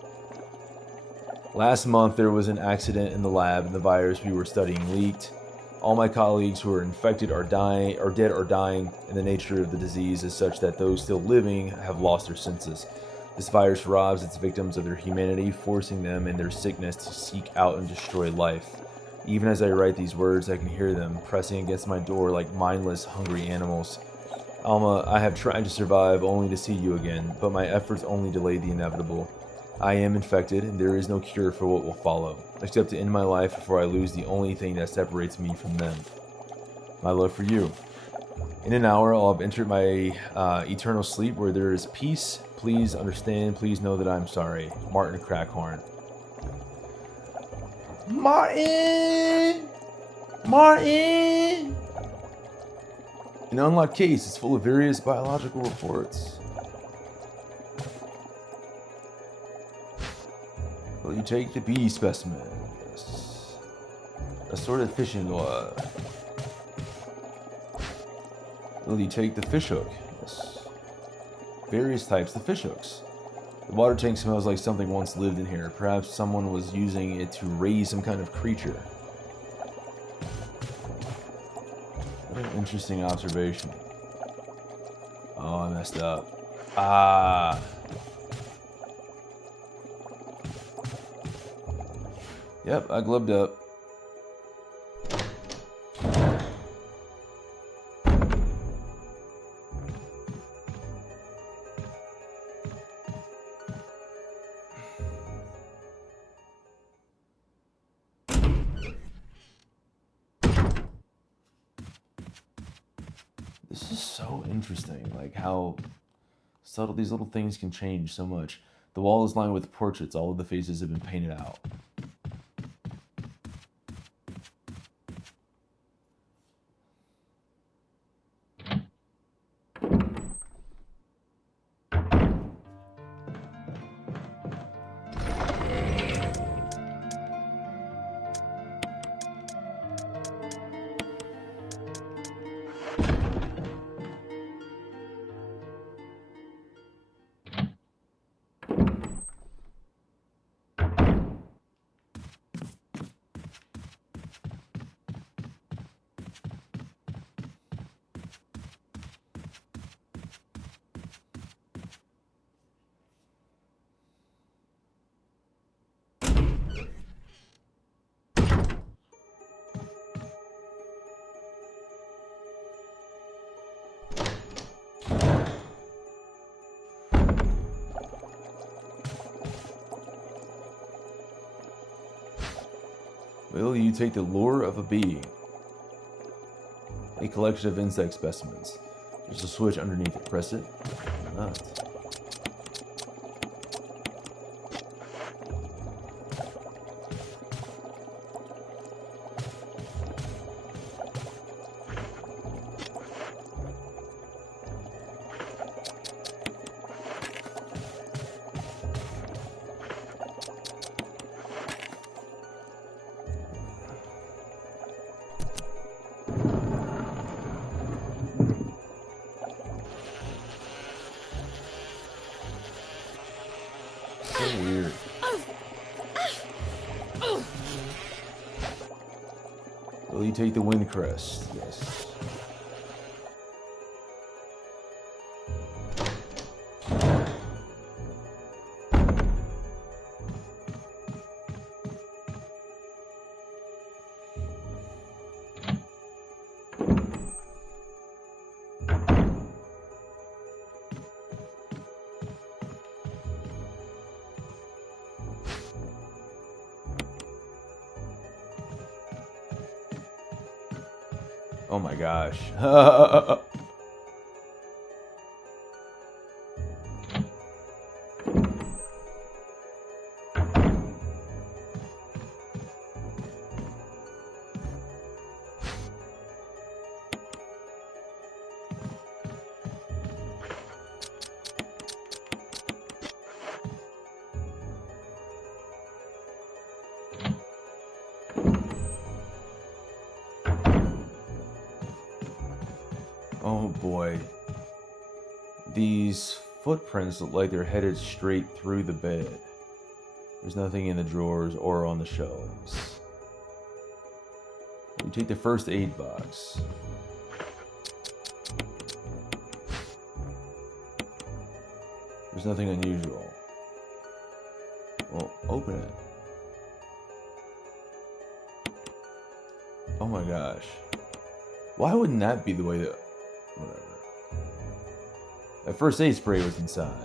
Last month, there was an accident in the lab, and the virus we were studying leaked. All my colleagues who are infected are dead or dying, and the nature of the disease is such that those still living have lost their senses. This virus robs its victims of their humanity, forcing them in their sickness to seek out and destroy life. Even as I write these words, I can hear them pressing against my door like mindless, hungry animals. Alma, I have tried to survive only to see you again, but my efforts only delayed the inevitable. I am infected, and there is no cure for what will follow, except to end my life before I lose the only thing that separates me from them. My love for you. In an hour, I'll have entered my eternal sleep where there is peace. Please understand. Please know that I'm sorry. Martin Crackhorn. Martin! Martin! An unlocked case is full of various biological reports. Will you take the B specimen? Yes. Assorted fishing lure. Will you take the fishhook? Yes. Various types of fishhooks. The water tank smells like something once lived in here. Perhaps someone was using it to raise some kind of creature. What an interesting observation. Oh, I messed up. Ah. Yep, I glubbed up. This is so interesting, like how subtle these little things can change so much. The wall is lined with portraits. All of the faces have been painted out. Will you take the lure of a bee? A collection of insect specimens. There's a switch underneath it. Press it. Why not? So weird. Will you take the wind crest? Yes. Oh my gosh. Oh boy. These footprints look like they're headed straight through the bed. There's nothing in the drawers or on the shelves. You take the first aid box. There's nothing unusual. Well, open it. Oh my gosh. Why wouldn't that be the way that... Whatever. That first aid spray was inside.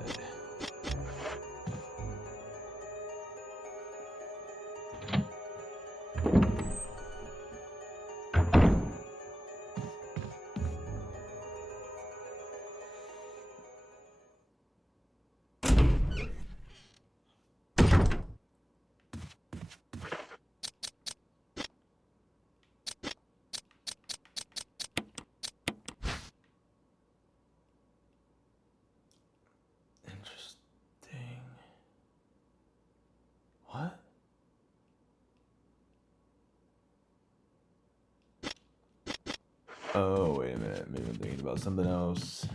Oh, wait a minute. Maybe I'm thinking about something else.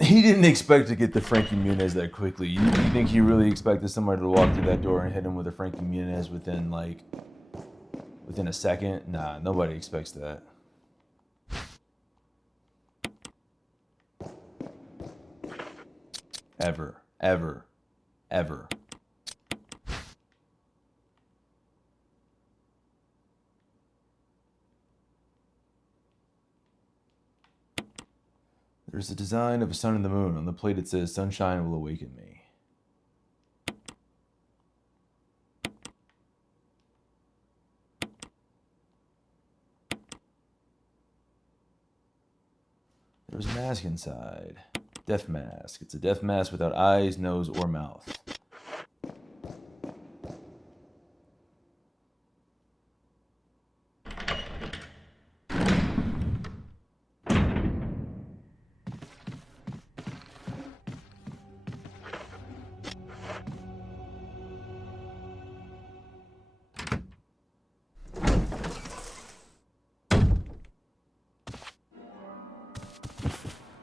He didn't expect to get the Frankie Muniz that quickly. You think he really expected somebody to walk through that door and hit him with a Frankie Muniz within a second? Nah, nobody expects that. Ever. Ever. Ever. There's a design of a sun and the moon. On the plate it says, "Sunshine will awaken me." There's a mask inside. Death mask. It's a death mask without eyes, nose, or mouth.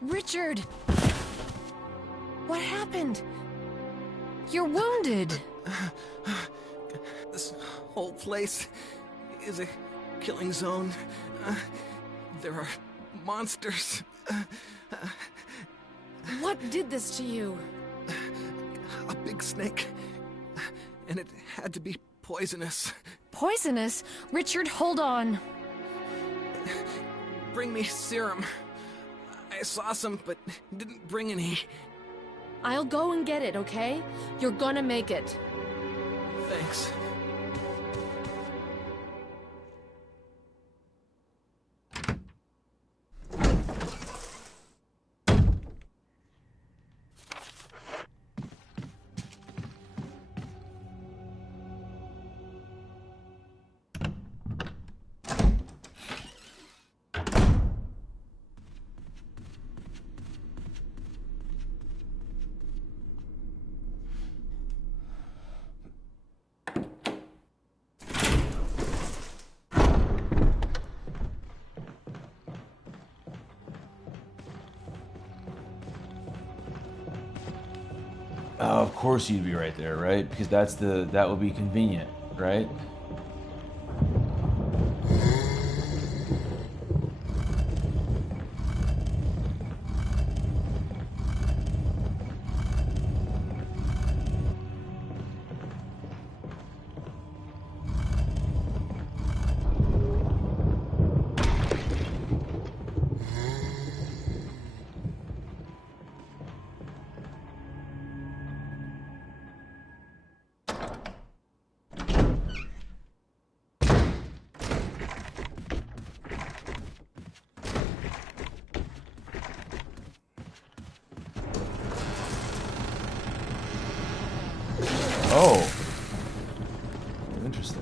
Richard! What happened? You're wounded! This whole place is a killing zone. There are monsters. What did this to you? A big snake. And it had to be poisonous. Poisonous? Richard, hold on. Bring me serum. I saw some, but didn't bring any. I'll go and get it, okay? You're gonna make it. Thanks. Oh, of course you'd be right there, right? Because that would be convenient, right? Oh. Interesting.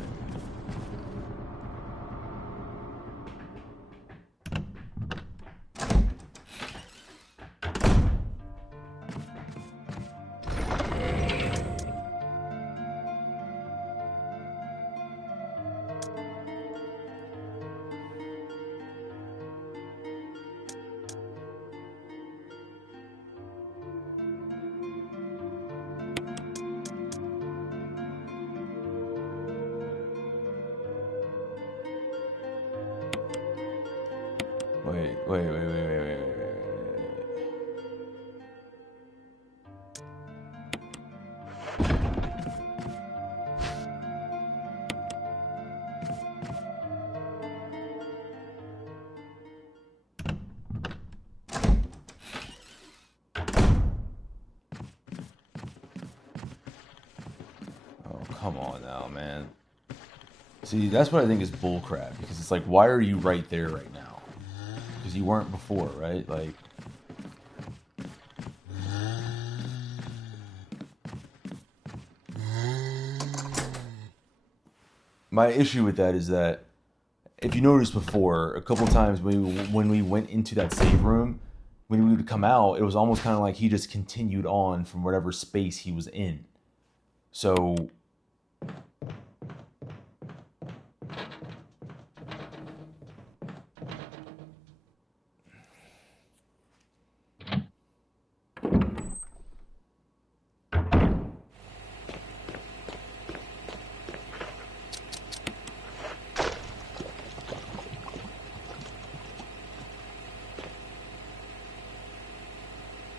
Wait. Oh, come on now, man. See, that's what I think is bullcrap, because it's like, why are you right there right now? Because you weren't before, right? Like, my issue with that is that if you noticed before, a couple times when we went into that save room, when we would come out, it was almost kind of like he just continued on from whatever space he was in. So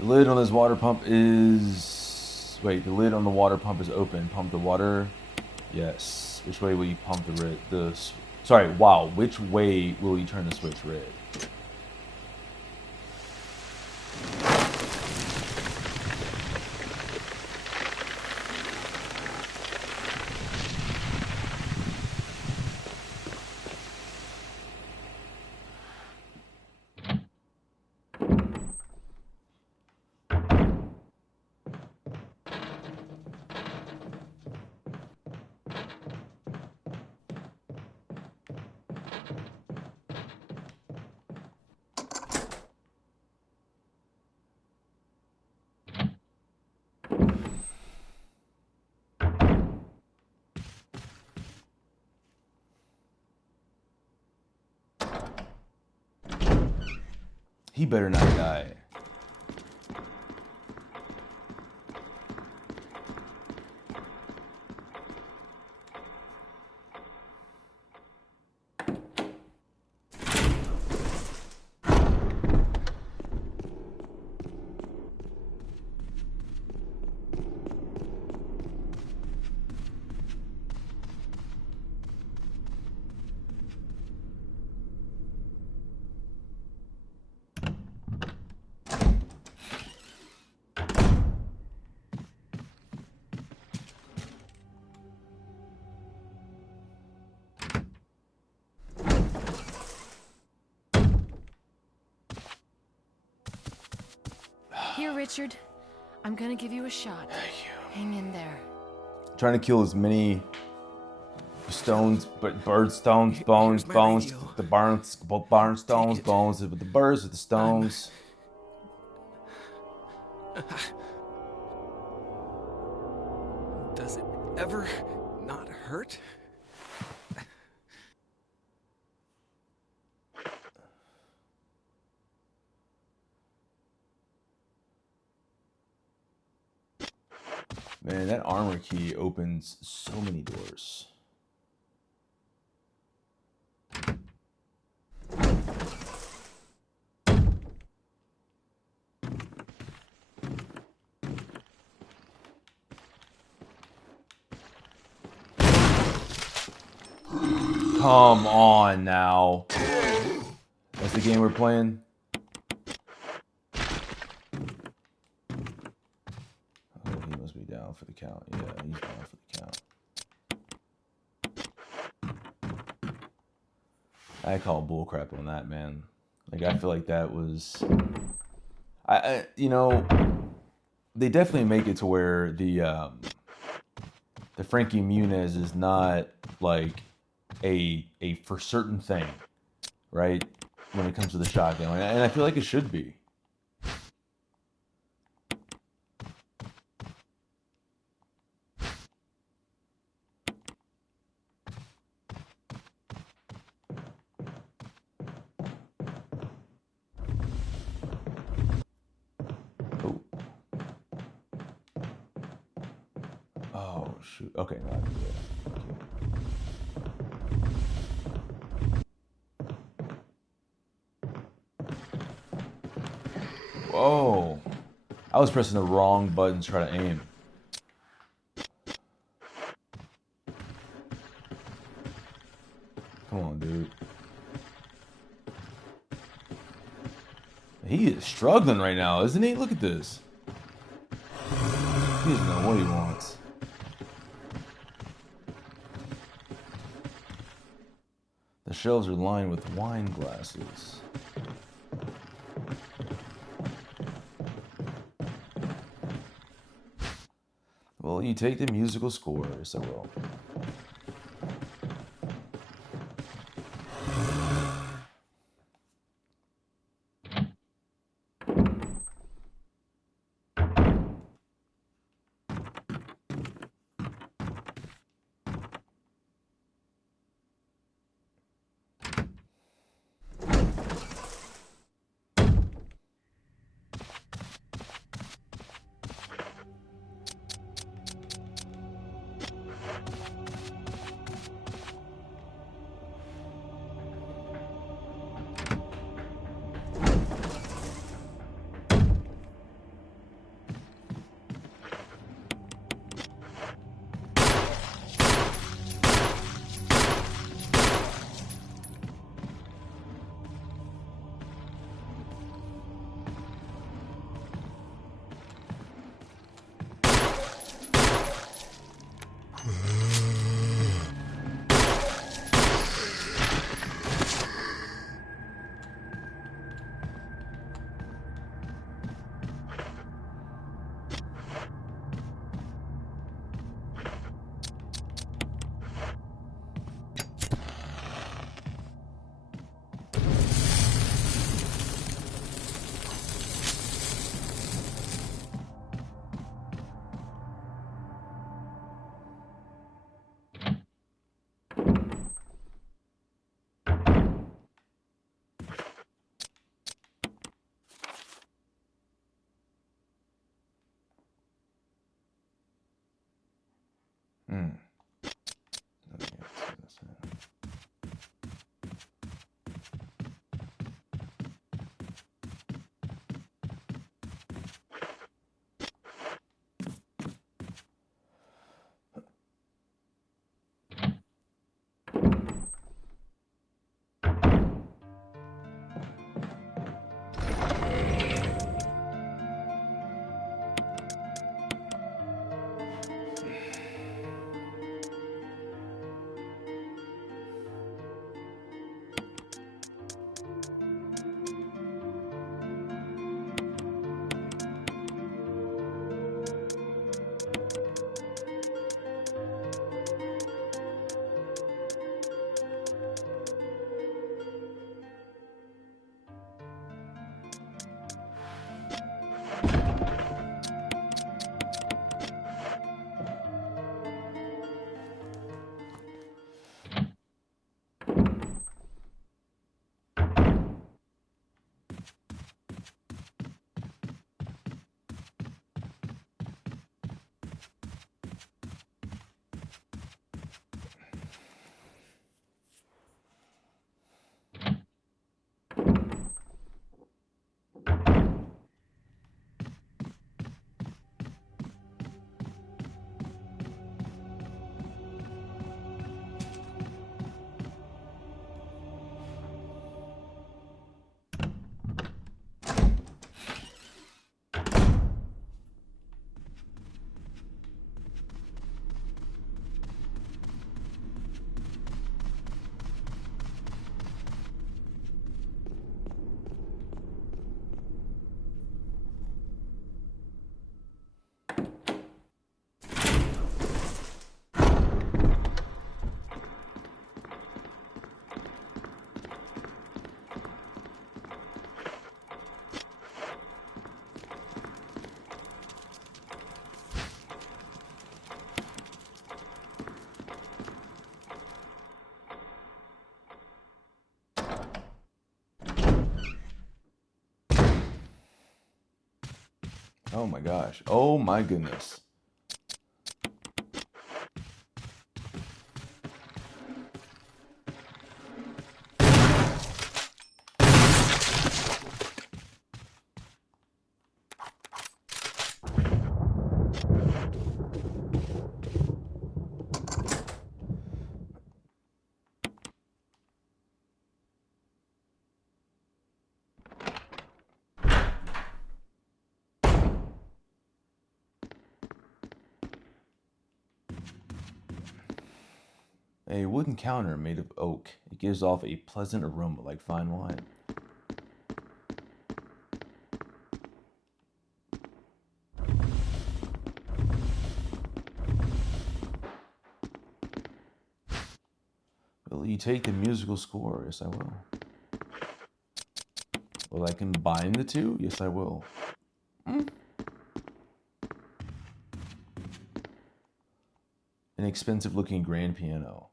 the lid on this water pump is... Wait, the lid on the water pump is open. Pump the water. Yes. Which way will you pump the sorry, wow. Which way will you turn the switch red? He better not die. Here, Richard. I'm gonna give you a shot. Thank you. Hang in there. Trying to kill as many stones, but bird stones, bones, Here's my bones, radio. the barns, both barn stones, it. bones with the birds, with the stones. Does it ever not hurt? Man, that armor key opens so many doors. Come on now. That's the game we're playing? Oh, he must be down for the count. Yeah, he's down for the count. I call bullcrap on that, man. Like, I feel like that was... you know, they definitely make it to where the Frankie Muniz is not, like, a for certain thing, right? When it comes to the shotgun, and I feel like it should be. Oh. Oh shoot. Okay, no, I can do it. Oh. I was pressing the wrong button to try to aim. Come on, dude. He is struggling right now, isn't he? Look at this. He doesn't know what he wants. The shelves are lined with wine glasses. Well, you take the musical score, yes I will. Oh my gosh. Oh my goodness. A wooden counter made of oak. It gives off a pleasant aroma like fine wine. Will you take the musical score? Yes, I will. Will I combine the two? Yes, I will. An expensive-looking grand piano.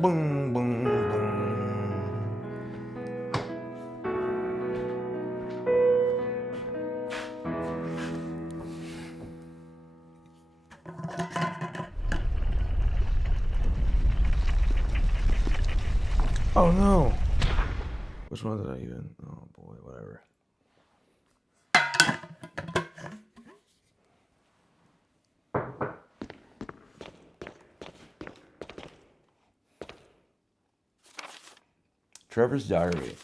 Boom, boom, boom. Oh no! Which one did I even? Oh boy, whatever. Trevor's diary.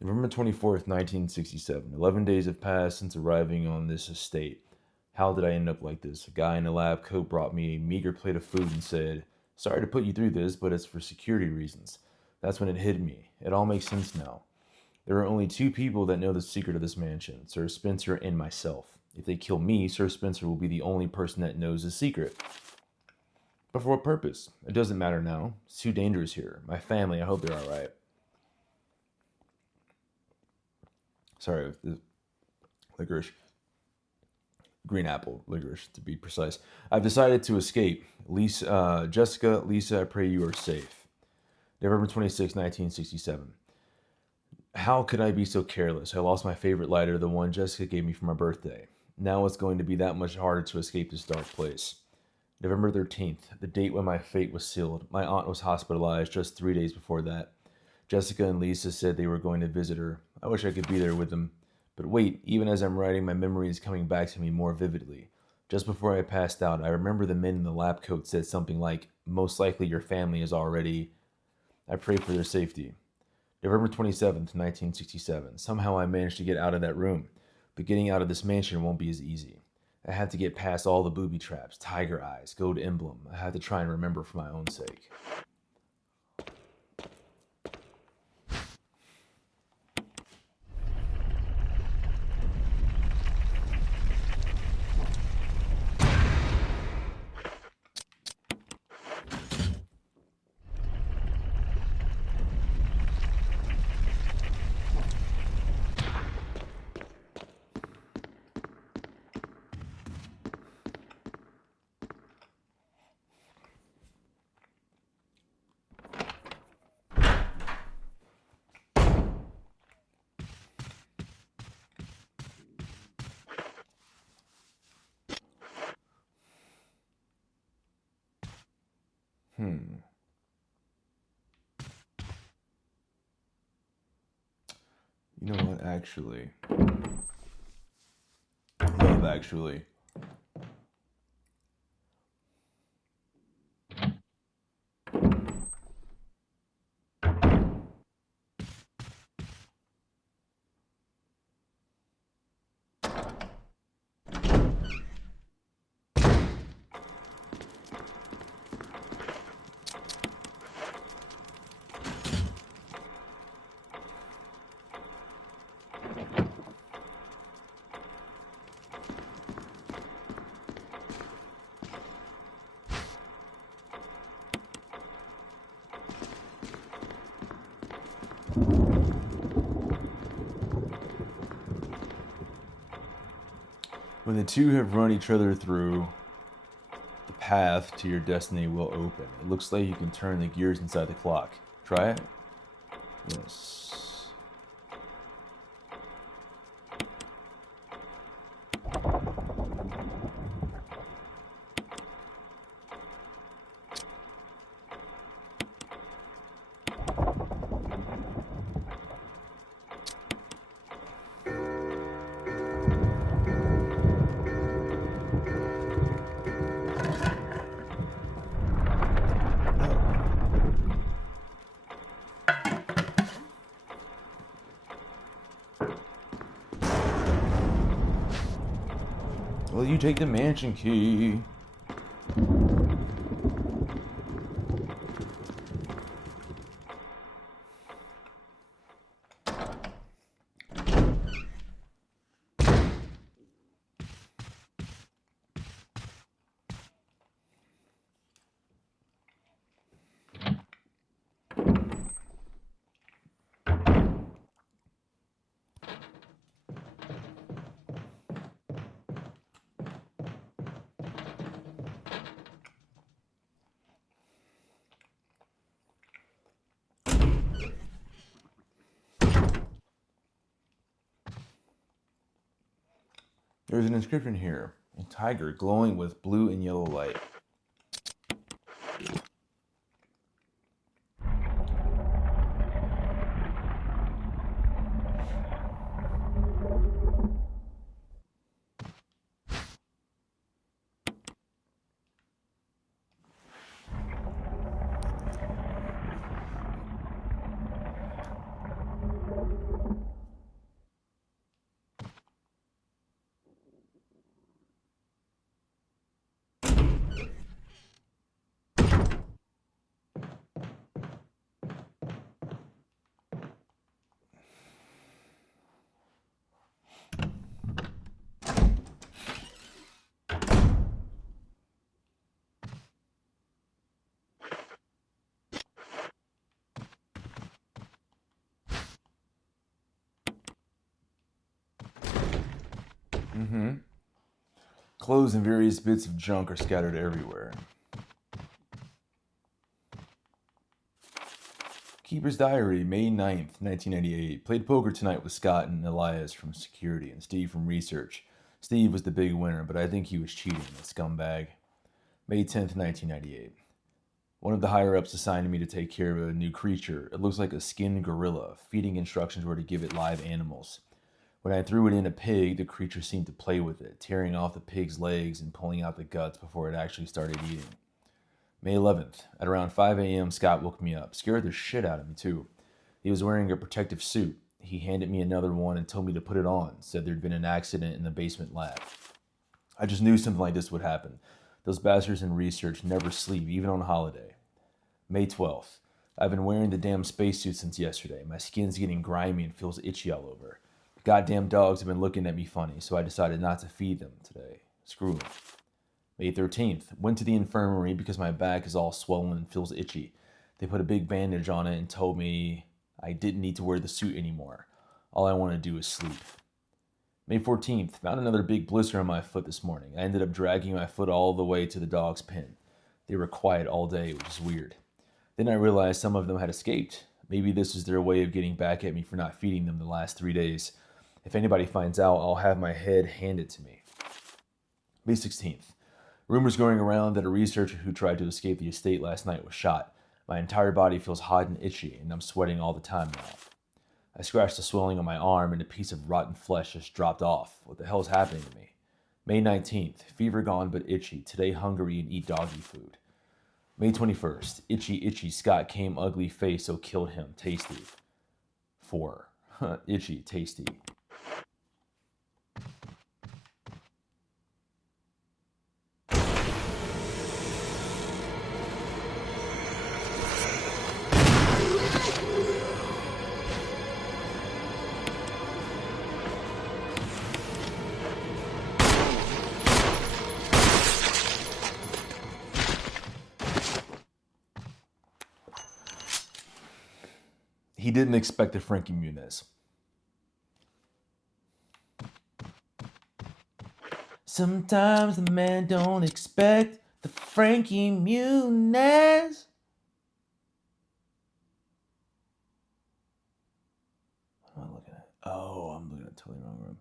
November 24th, 1967. 11 days have passed since arriving on this estate. How did I end up like this? A guy in a lab coat brought me a meager plate of food and said, "Sorry to put you through this, but it's for security reasons." That's when it hit me. It all makes sense now. There are only two people that know the secret of this mansion, Sir Spencer and myself. If they kill me, Sir Spencer will be the only person that knows the secret. But for what purpose? It doesn't matter now. It's too dangerous here. My family, I hope they're alright. Sorry, the licorice. Green apple licorice, to be precise. I've decided to escape. Jessica, Lisa, I pray you are safe. November 26, 1967. How could I be so careless? I lost my favorite lighter, the one Jessica gave me for my birthday. Now it's going to be that much harder to escape this dark place. November 13th, the date when my fate was sealed. My aunt was hospitalized just 3 days before that. Jessica and Lisa said they were going to visit her. I wish I could be there with them. But wait, even as I'm writing, my memory is coming back to me more vividly. Just before I passed out, I remember the men in the lab coat said something like, "Most likely your family is already..." I prayed for their safety. November 27th, 1967. Somehow I managed to get out of that room. But getting out of this mansion won't be as easy. I had to get past all the booby traps, tiger eyes, gold emblem. I had to try and remember for my own sake. You know what, actually? Love, actually. When the two have run each other through, the path to your destiny will open. It looks like you can turn the gears inside the clock. Try it? Yes. Will you take the mansion key? There's an inscription here. A tiger glowing with blue and yellow light. Clothes and various bits of junk are scattered everywhere. Keeper's Diary, May 9th, 1998. Played poker tonight with Scott and Elias from security and Steve from research. Steve was the big winner, but I think he was cheating, that scumbag. May 10th, 1998. One of the higher-ups assigned me to take care of a new creature. It looks like a skinned gorilla. Feeding instructions were to give it live animals. When I threw it in a pig, the creature seemed to play with it, tearing off the pig's legs and pulling out the guts before it actually started eating. May 11th. At around 5 a.m., Scott woke me up. Scared the shit out of me, too. He was wearing a protective suit. He handed me another one and told me to put it on. Said there'd been an accident in the basement lab. I just knew something like this would happen. Those bastards in research never sleep, even on holiday. May 12th. I've been wearing the damn spacesuit since yesterday. My skin's getting grimy and feels itchy all over. Goddamn dogs have been looking at me funny, so I decided not to feed them today. Screw them. May 13th. Went to the infirmary because my back is all swollen and feels itchy. They put a big bandage on it and told me I didn't need to wear the suit anymore. All I want to do is sleep. May 14th. Found another big blister on my foot this morning. I ended up dragging my foot all the way to the dog's pen. They were quiet all day, which is weird. Then I realized some of them had escaped. Maybe this was their way of getting back at me for not feeding them the last 3 days. If anybody finds out, I'll have my head handed to me. May 16th. Rumors going around that a researcher who tried to escape the estate last night was shot. My entire body feels hot and itchy, and I'm sweating all the time now. I scratched the swelling on my arm, and a piece of rotten flesh just dropped off. What the hell's happening to me? May 19th. Fever gone but itchy. Today hungry and eat doggy food. May 21st. Itchy, Scott came ugly face, so killed him. Tasty. 4. Itchy, tasty. He didn't expect the Frankie Muniz. Sometimes the man don't expect the Frankie Muniz. What am I looking at? Oh, I'm looking at the totally wrong room.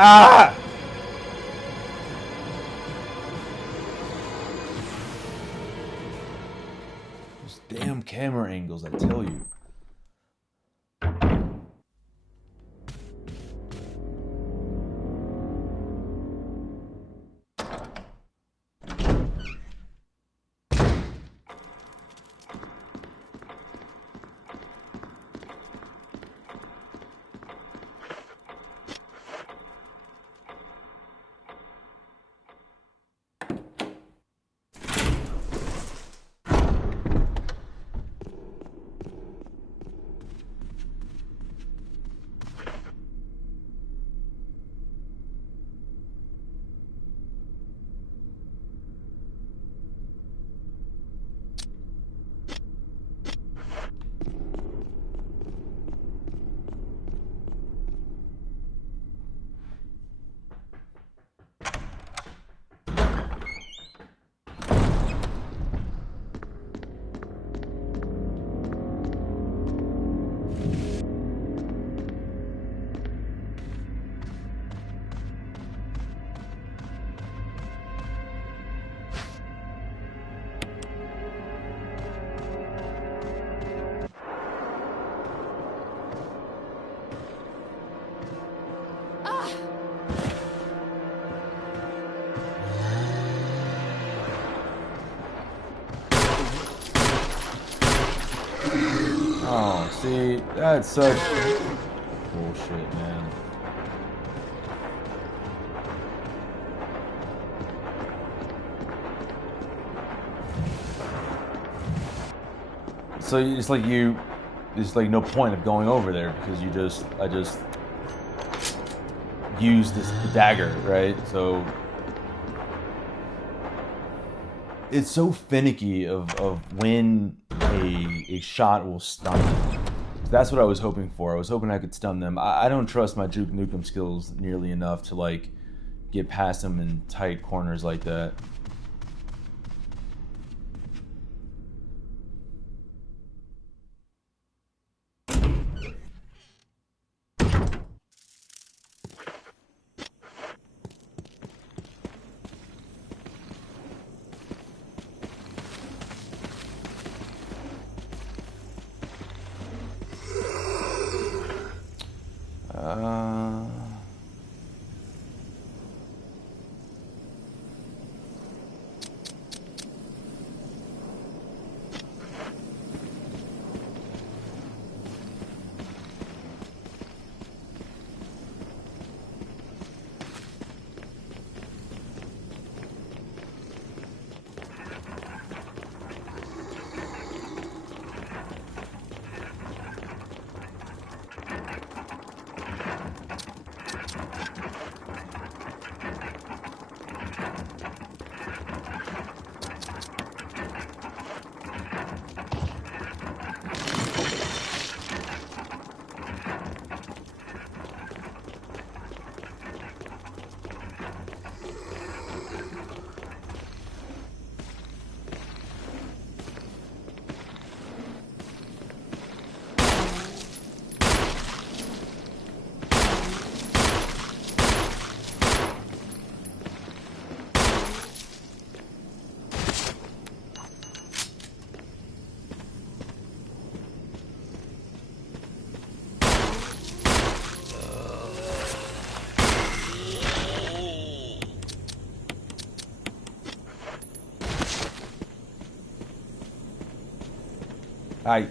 Ah! Those damn camera angles, I tell you. Oh, see, that's such bullshit, man. So it's like there's like no point of going over there because I just use the dagger, right? So it's so finicky of when a shot will stun them. So that's what I was hoping for. I was hoping I could stun them. I don't trust my Juke Nukem skills nearly enough to like get past them in tight corners like that. I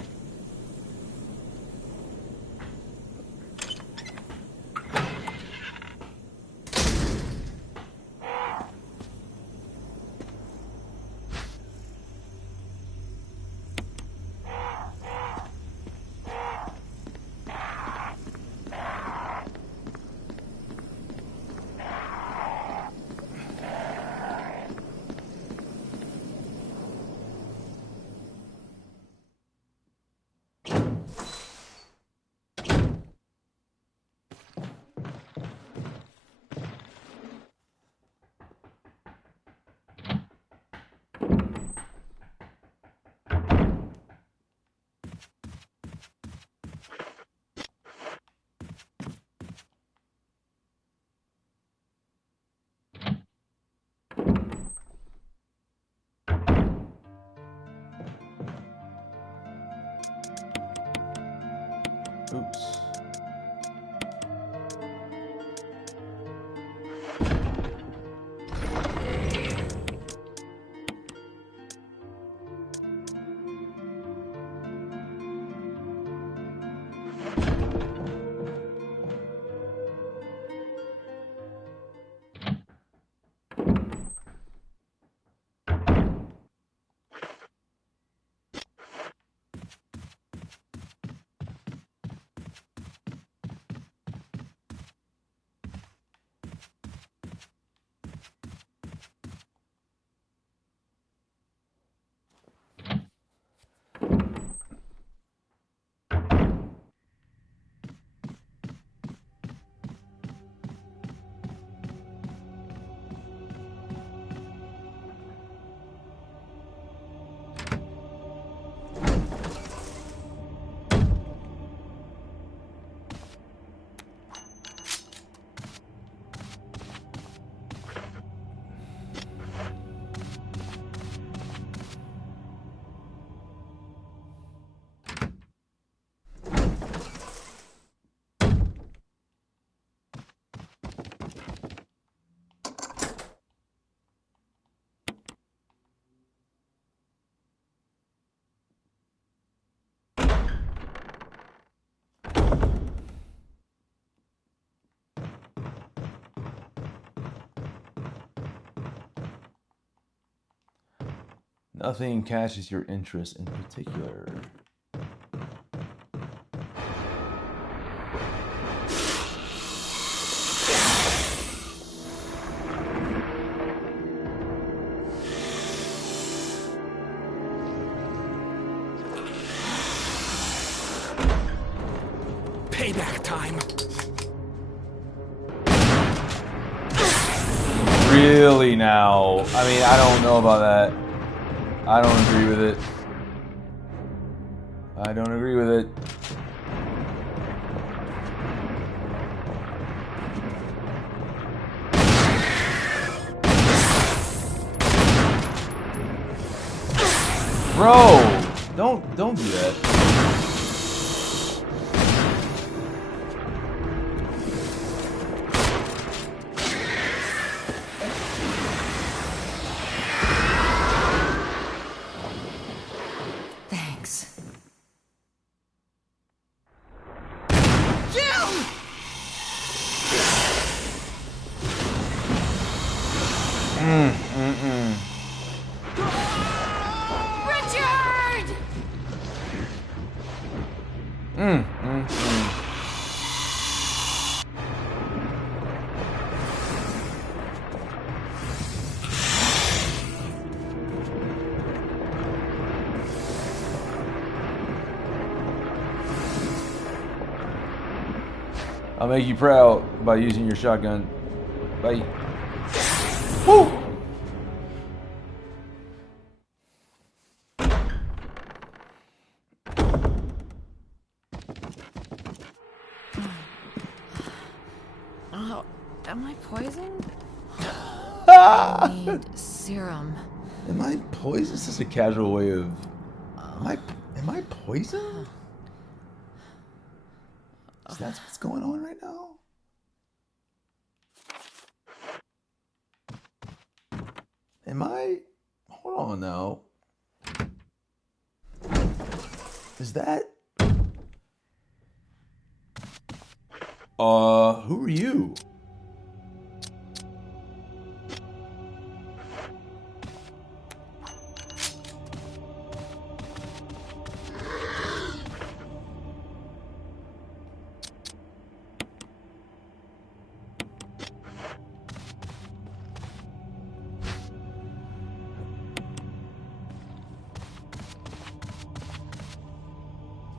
Oops. Nothing catches your interest in particular. Payback time. Really now? I mean, I don't know about that. I don't agree with it. I don't agree with it. Bro, don't do that. Thanks. Richard! I'll make you proud by using your shotgun. Bye. Woo! Oh, am I poisoned? I need serum. Am I poisoned? This is a casual way of. Am I poisoned? Is that what's going on right now? Am I? Hold on now. Is that? Who are you?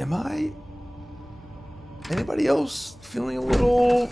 Am I? Anybody else feeling a little?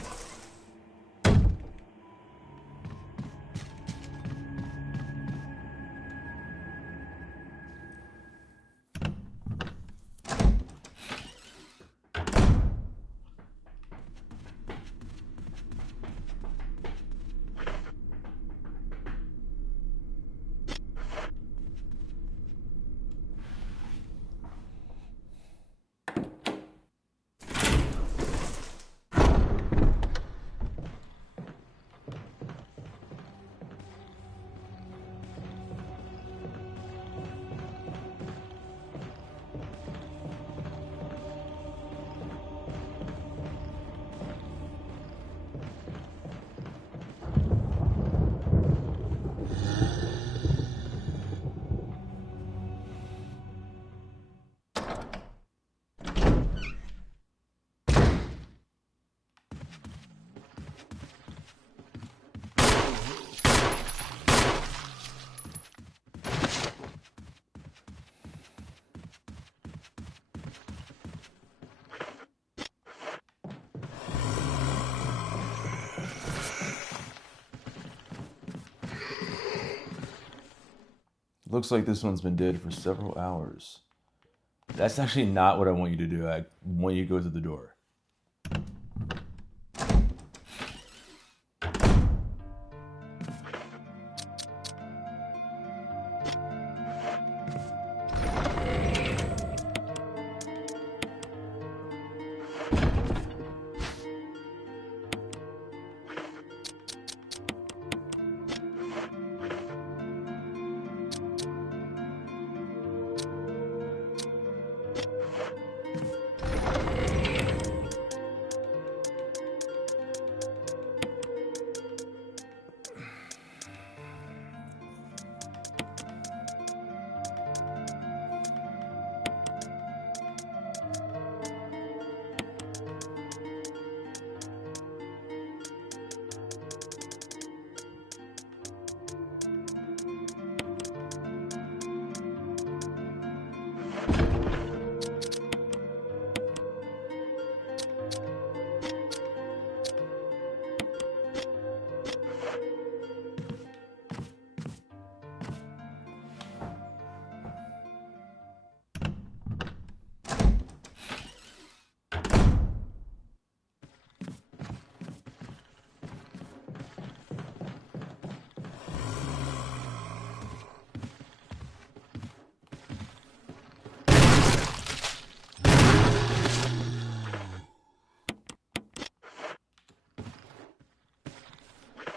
Looks like this one's been dead for several hours. That's actually not what I want you to do. I want you to go through the door.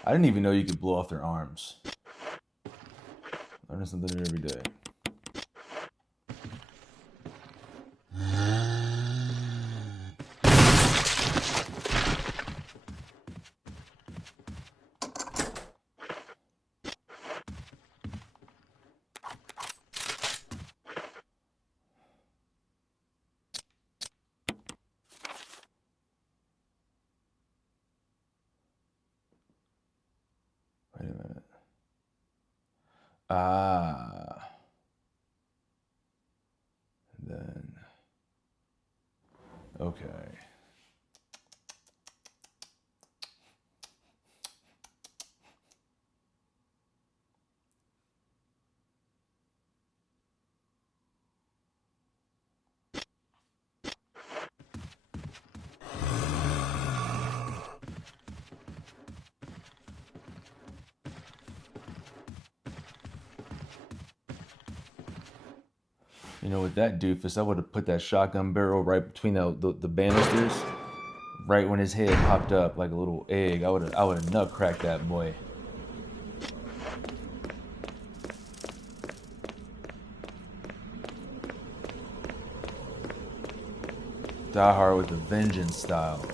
I didn't even know you could blow off their arms. Learning something new every day. Wait a minute. Ah. And then. Okay. You know, with that doofus, I would have put that shotgun barrel right between the banisters, right when his head popped up like a little egg. I would have nut cracked that boy. Die Hard with a vengeance style.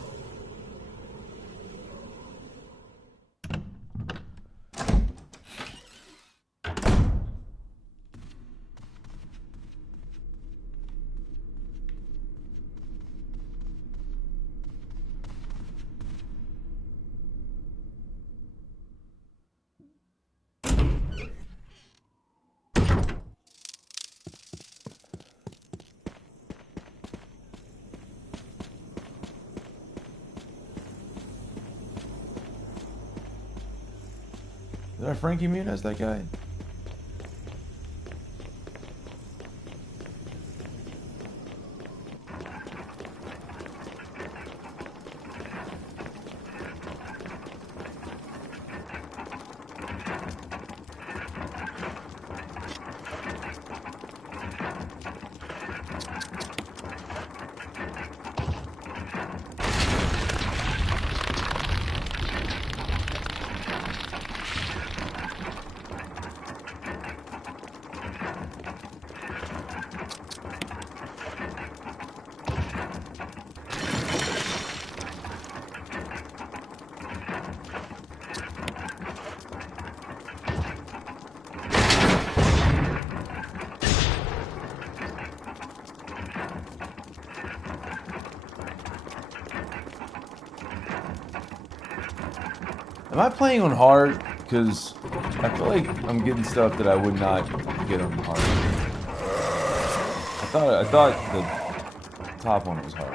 Is that Frankie Muniz, that guy? Am I playing on hard? Because I feel like I'm getting stuff that I would not get on hard. I thought the top one was hard.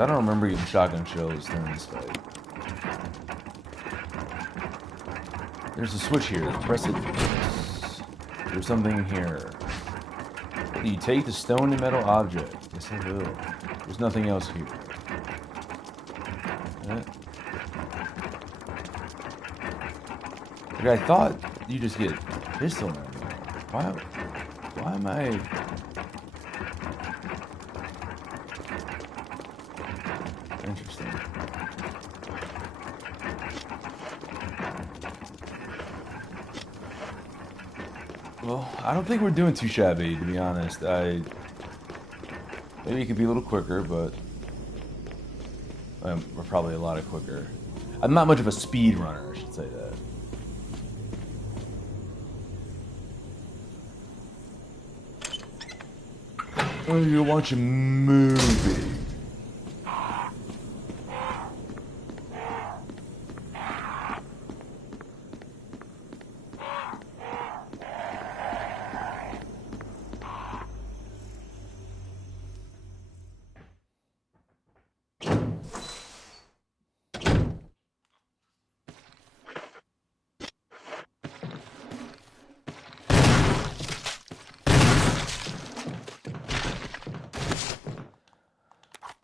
I don't remember getting shotgun shells during this fight. There's a switch here. Press it. There's something here. You take the stone and metal object. Yes, I will. There's nothing else here. Like, I thought you just get pistol ammo. Why am I... Interesting. Well, I don't think we're doing too shabby, to be honest. Maybe it could be a little quicker, but we're probably a lot quicker. I'm not much of a speed runner, I should say that. Oh, you watch a movie.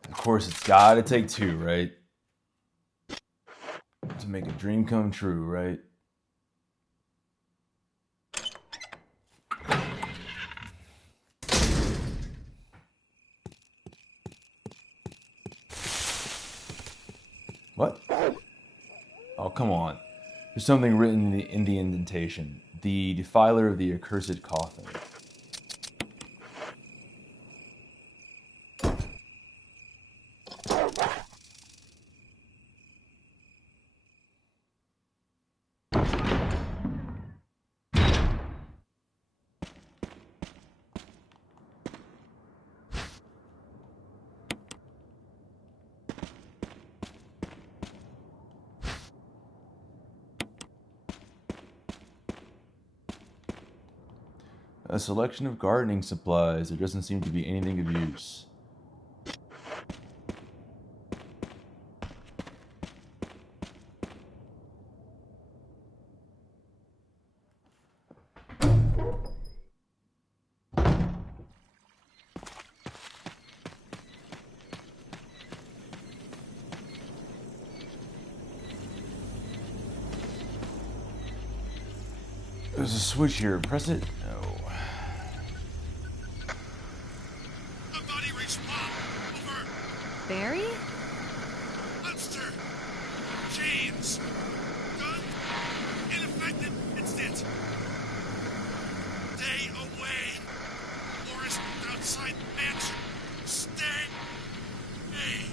Of course, it's gotta take two, right? To make a dream come true, right? What? Oh, come on. There's something written in the indentation. The defiler of the accursed coffin. A selection of gardening supplies. There doesn't seem to be anything of use. There's a switch here. Press it. No. The body respawn. Over. Barry? Monster. Chains. Gun. Ineffective. Instant. Stay away. Forest outside mansion. Stay. Hey.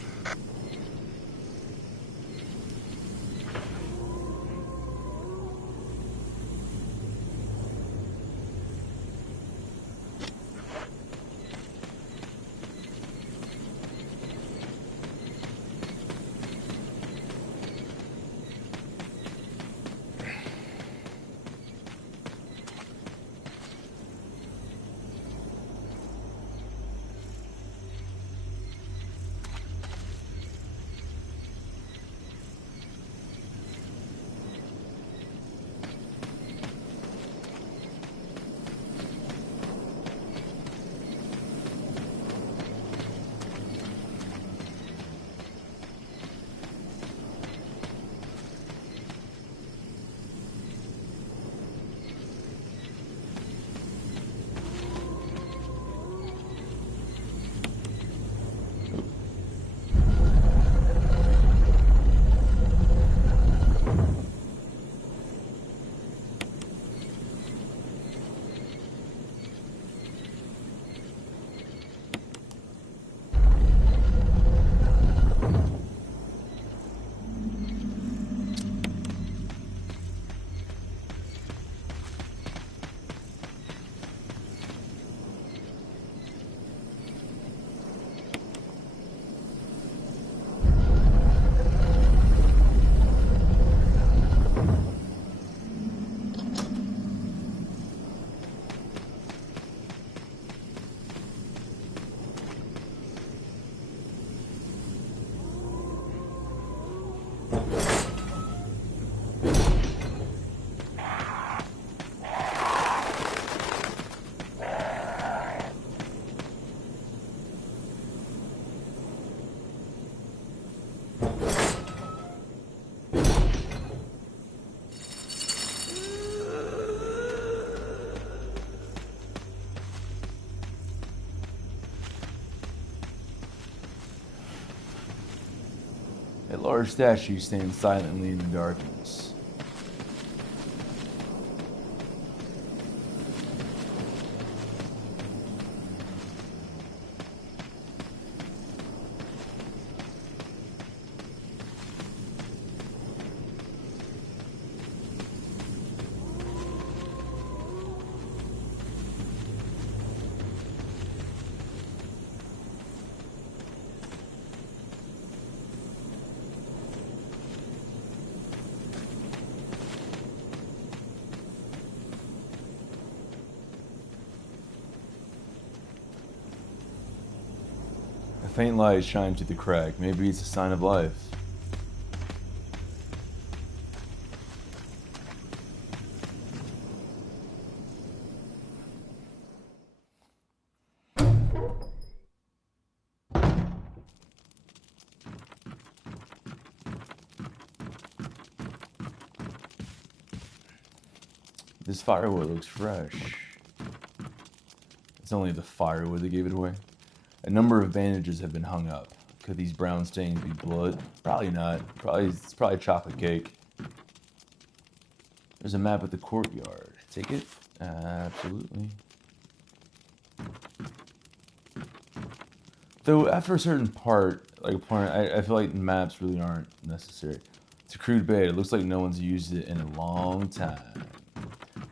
That large statue stands silently in the darkness. A faint light shines through the crack. Maybe it's a sign of life. This firewood looks fresh. It's only the firewood that gave it away. A number of bandages have been hung up. Could these brown stains be blood? Probably not. It's probably chocolate cake. There's a map of the courtyard. Take it? Absolutely. Though after a certain part, I feel like maps really aren't necessary. It's a crude bed. It looks like no one's used it in a long time.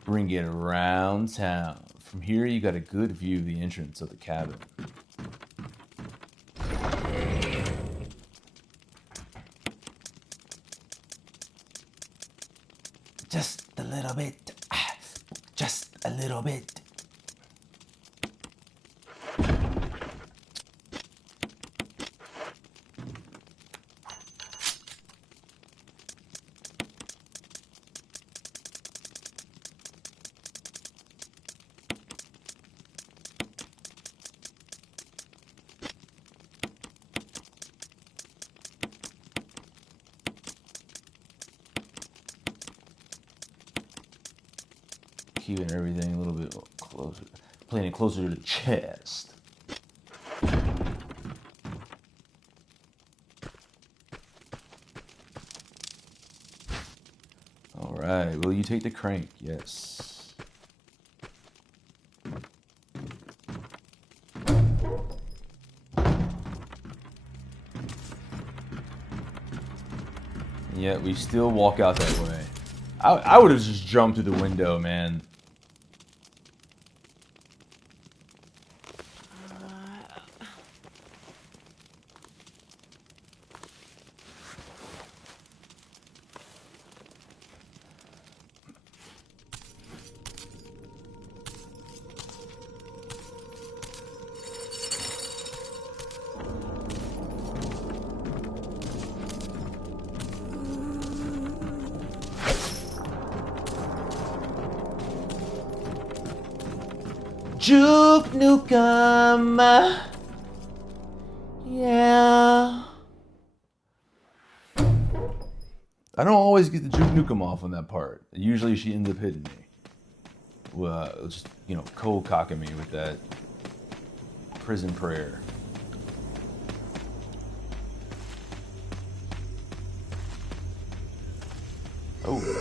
Bring it around town. From here, you got a good view of the entrance of the cabin. Just a little bit. Just a little bit. Keeping everything a little bit closer, playing it closer to the chest. All right, will you take the crank? Yes. And yet we still walk out that way. I would have just jumped through the window, man. Juke Nukem. Yeah. I don't always get the Juke Nukem off on that part. Usually she ends up hitting me. Well, just, cold cocking me with that prison prayer. Oh.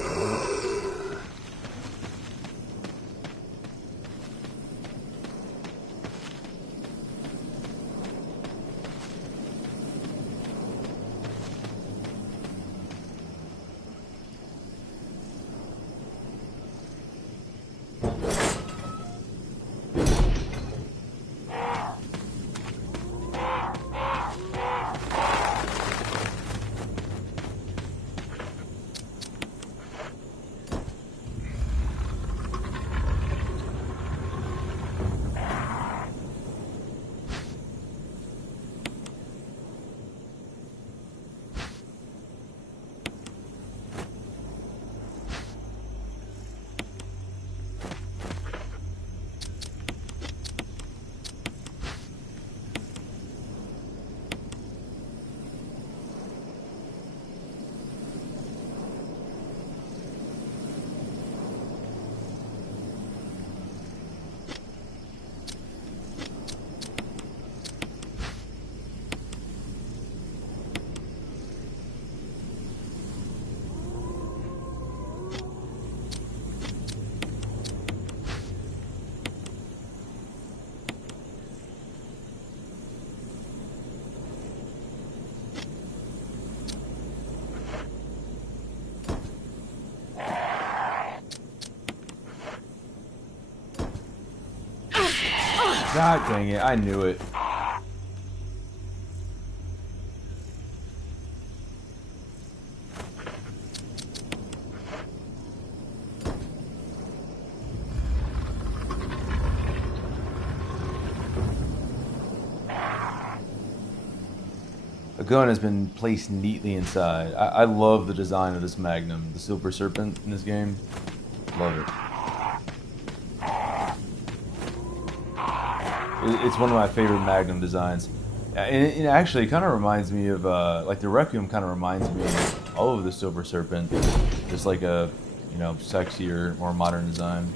God dang it, I knew it. A gun has been placed neatly inside. I love the design of this Magnum, the Silver Serpent in this game. Love it. It's one of my favorite Magnum designs. And it actually kind of reminds me of, like the Raccoon kind of reminds me all of the Silver Serpent. Just like a, you know, sexier, more modern design.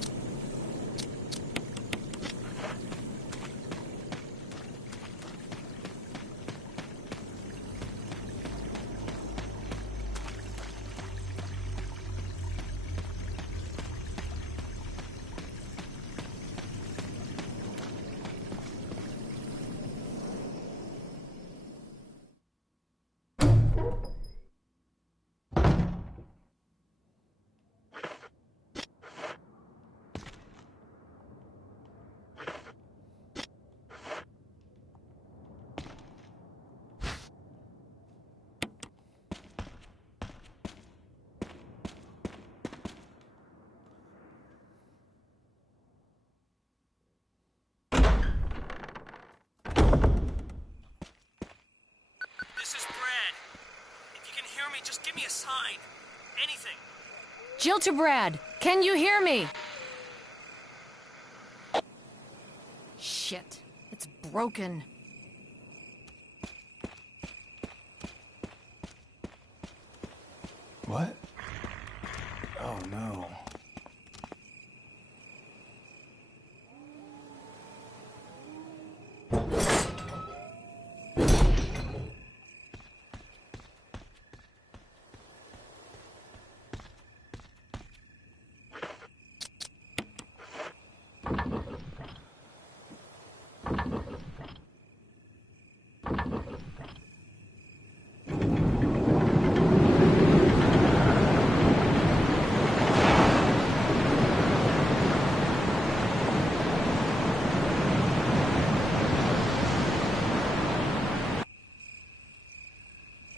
This is Brad. If you can hear me, just give me a sign. Anything. Jill to Brad. Can you hear me? Shit. It's broken. What? Oh no.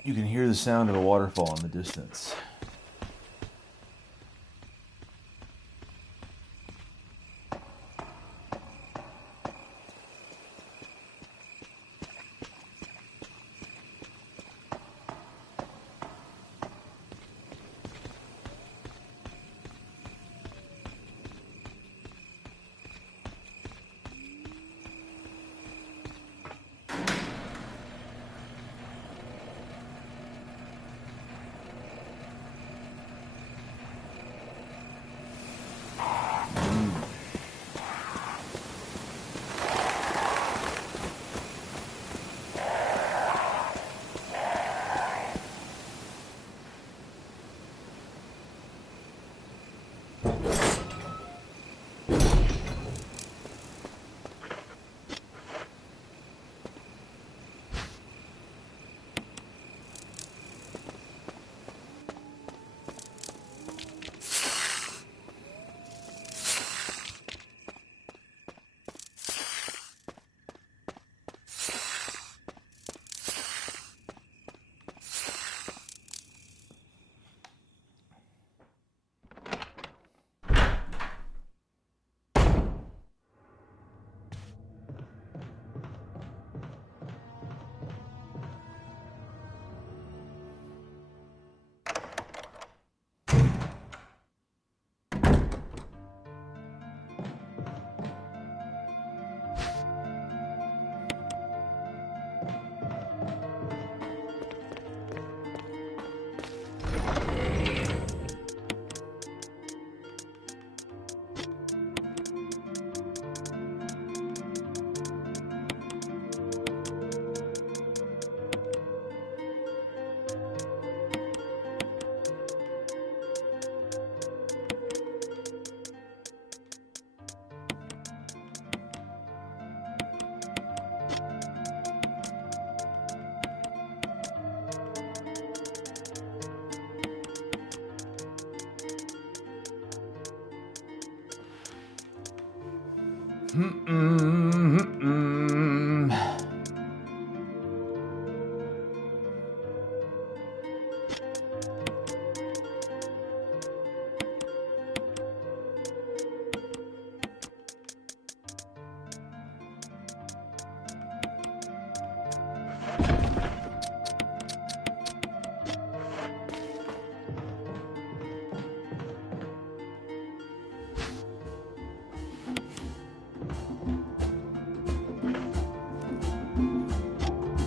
You can hear the sound of a waterfall in the distance.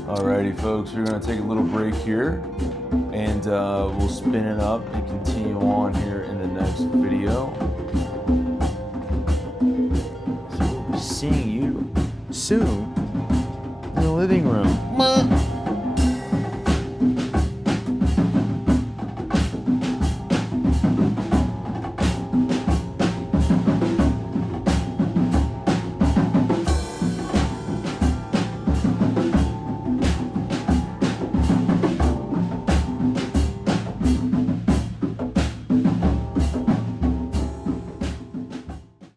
Alrighty, folks, we're gonna take a little break here, and we'll spin it up and continue on here in the next video. So we'll be seeing you Soon.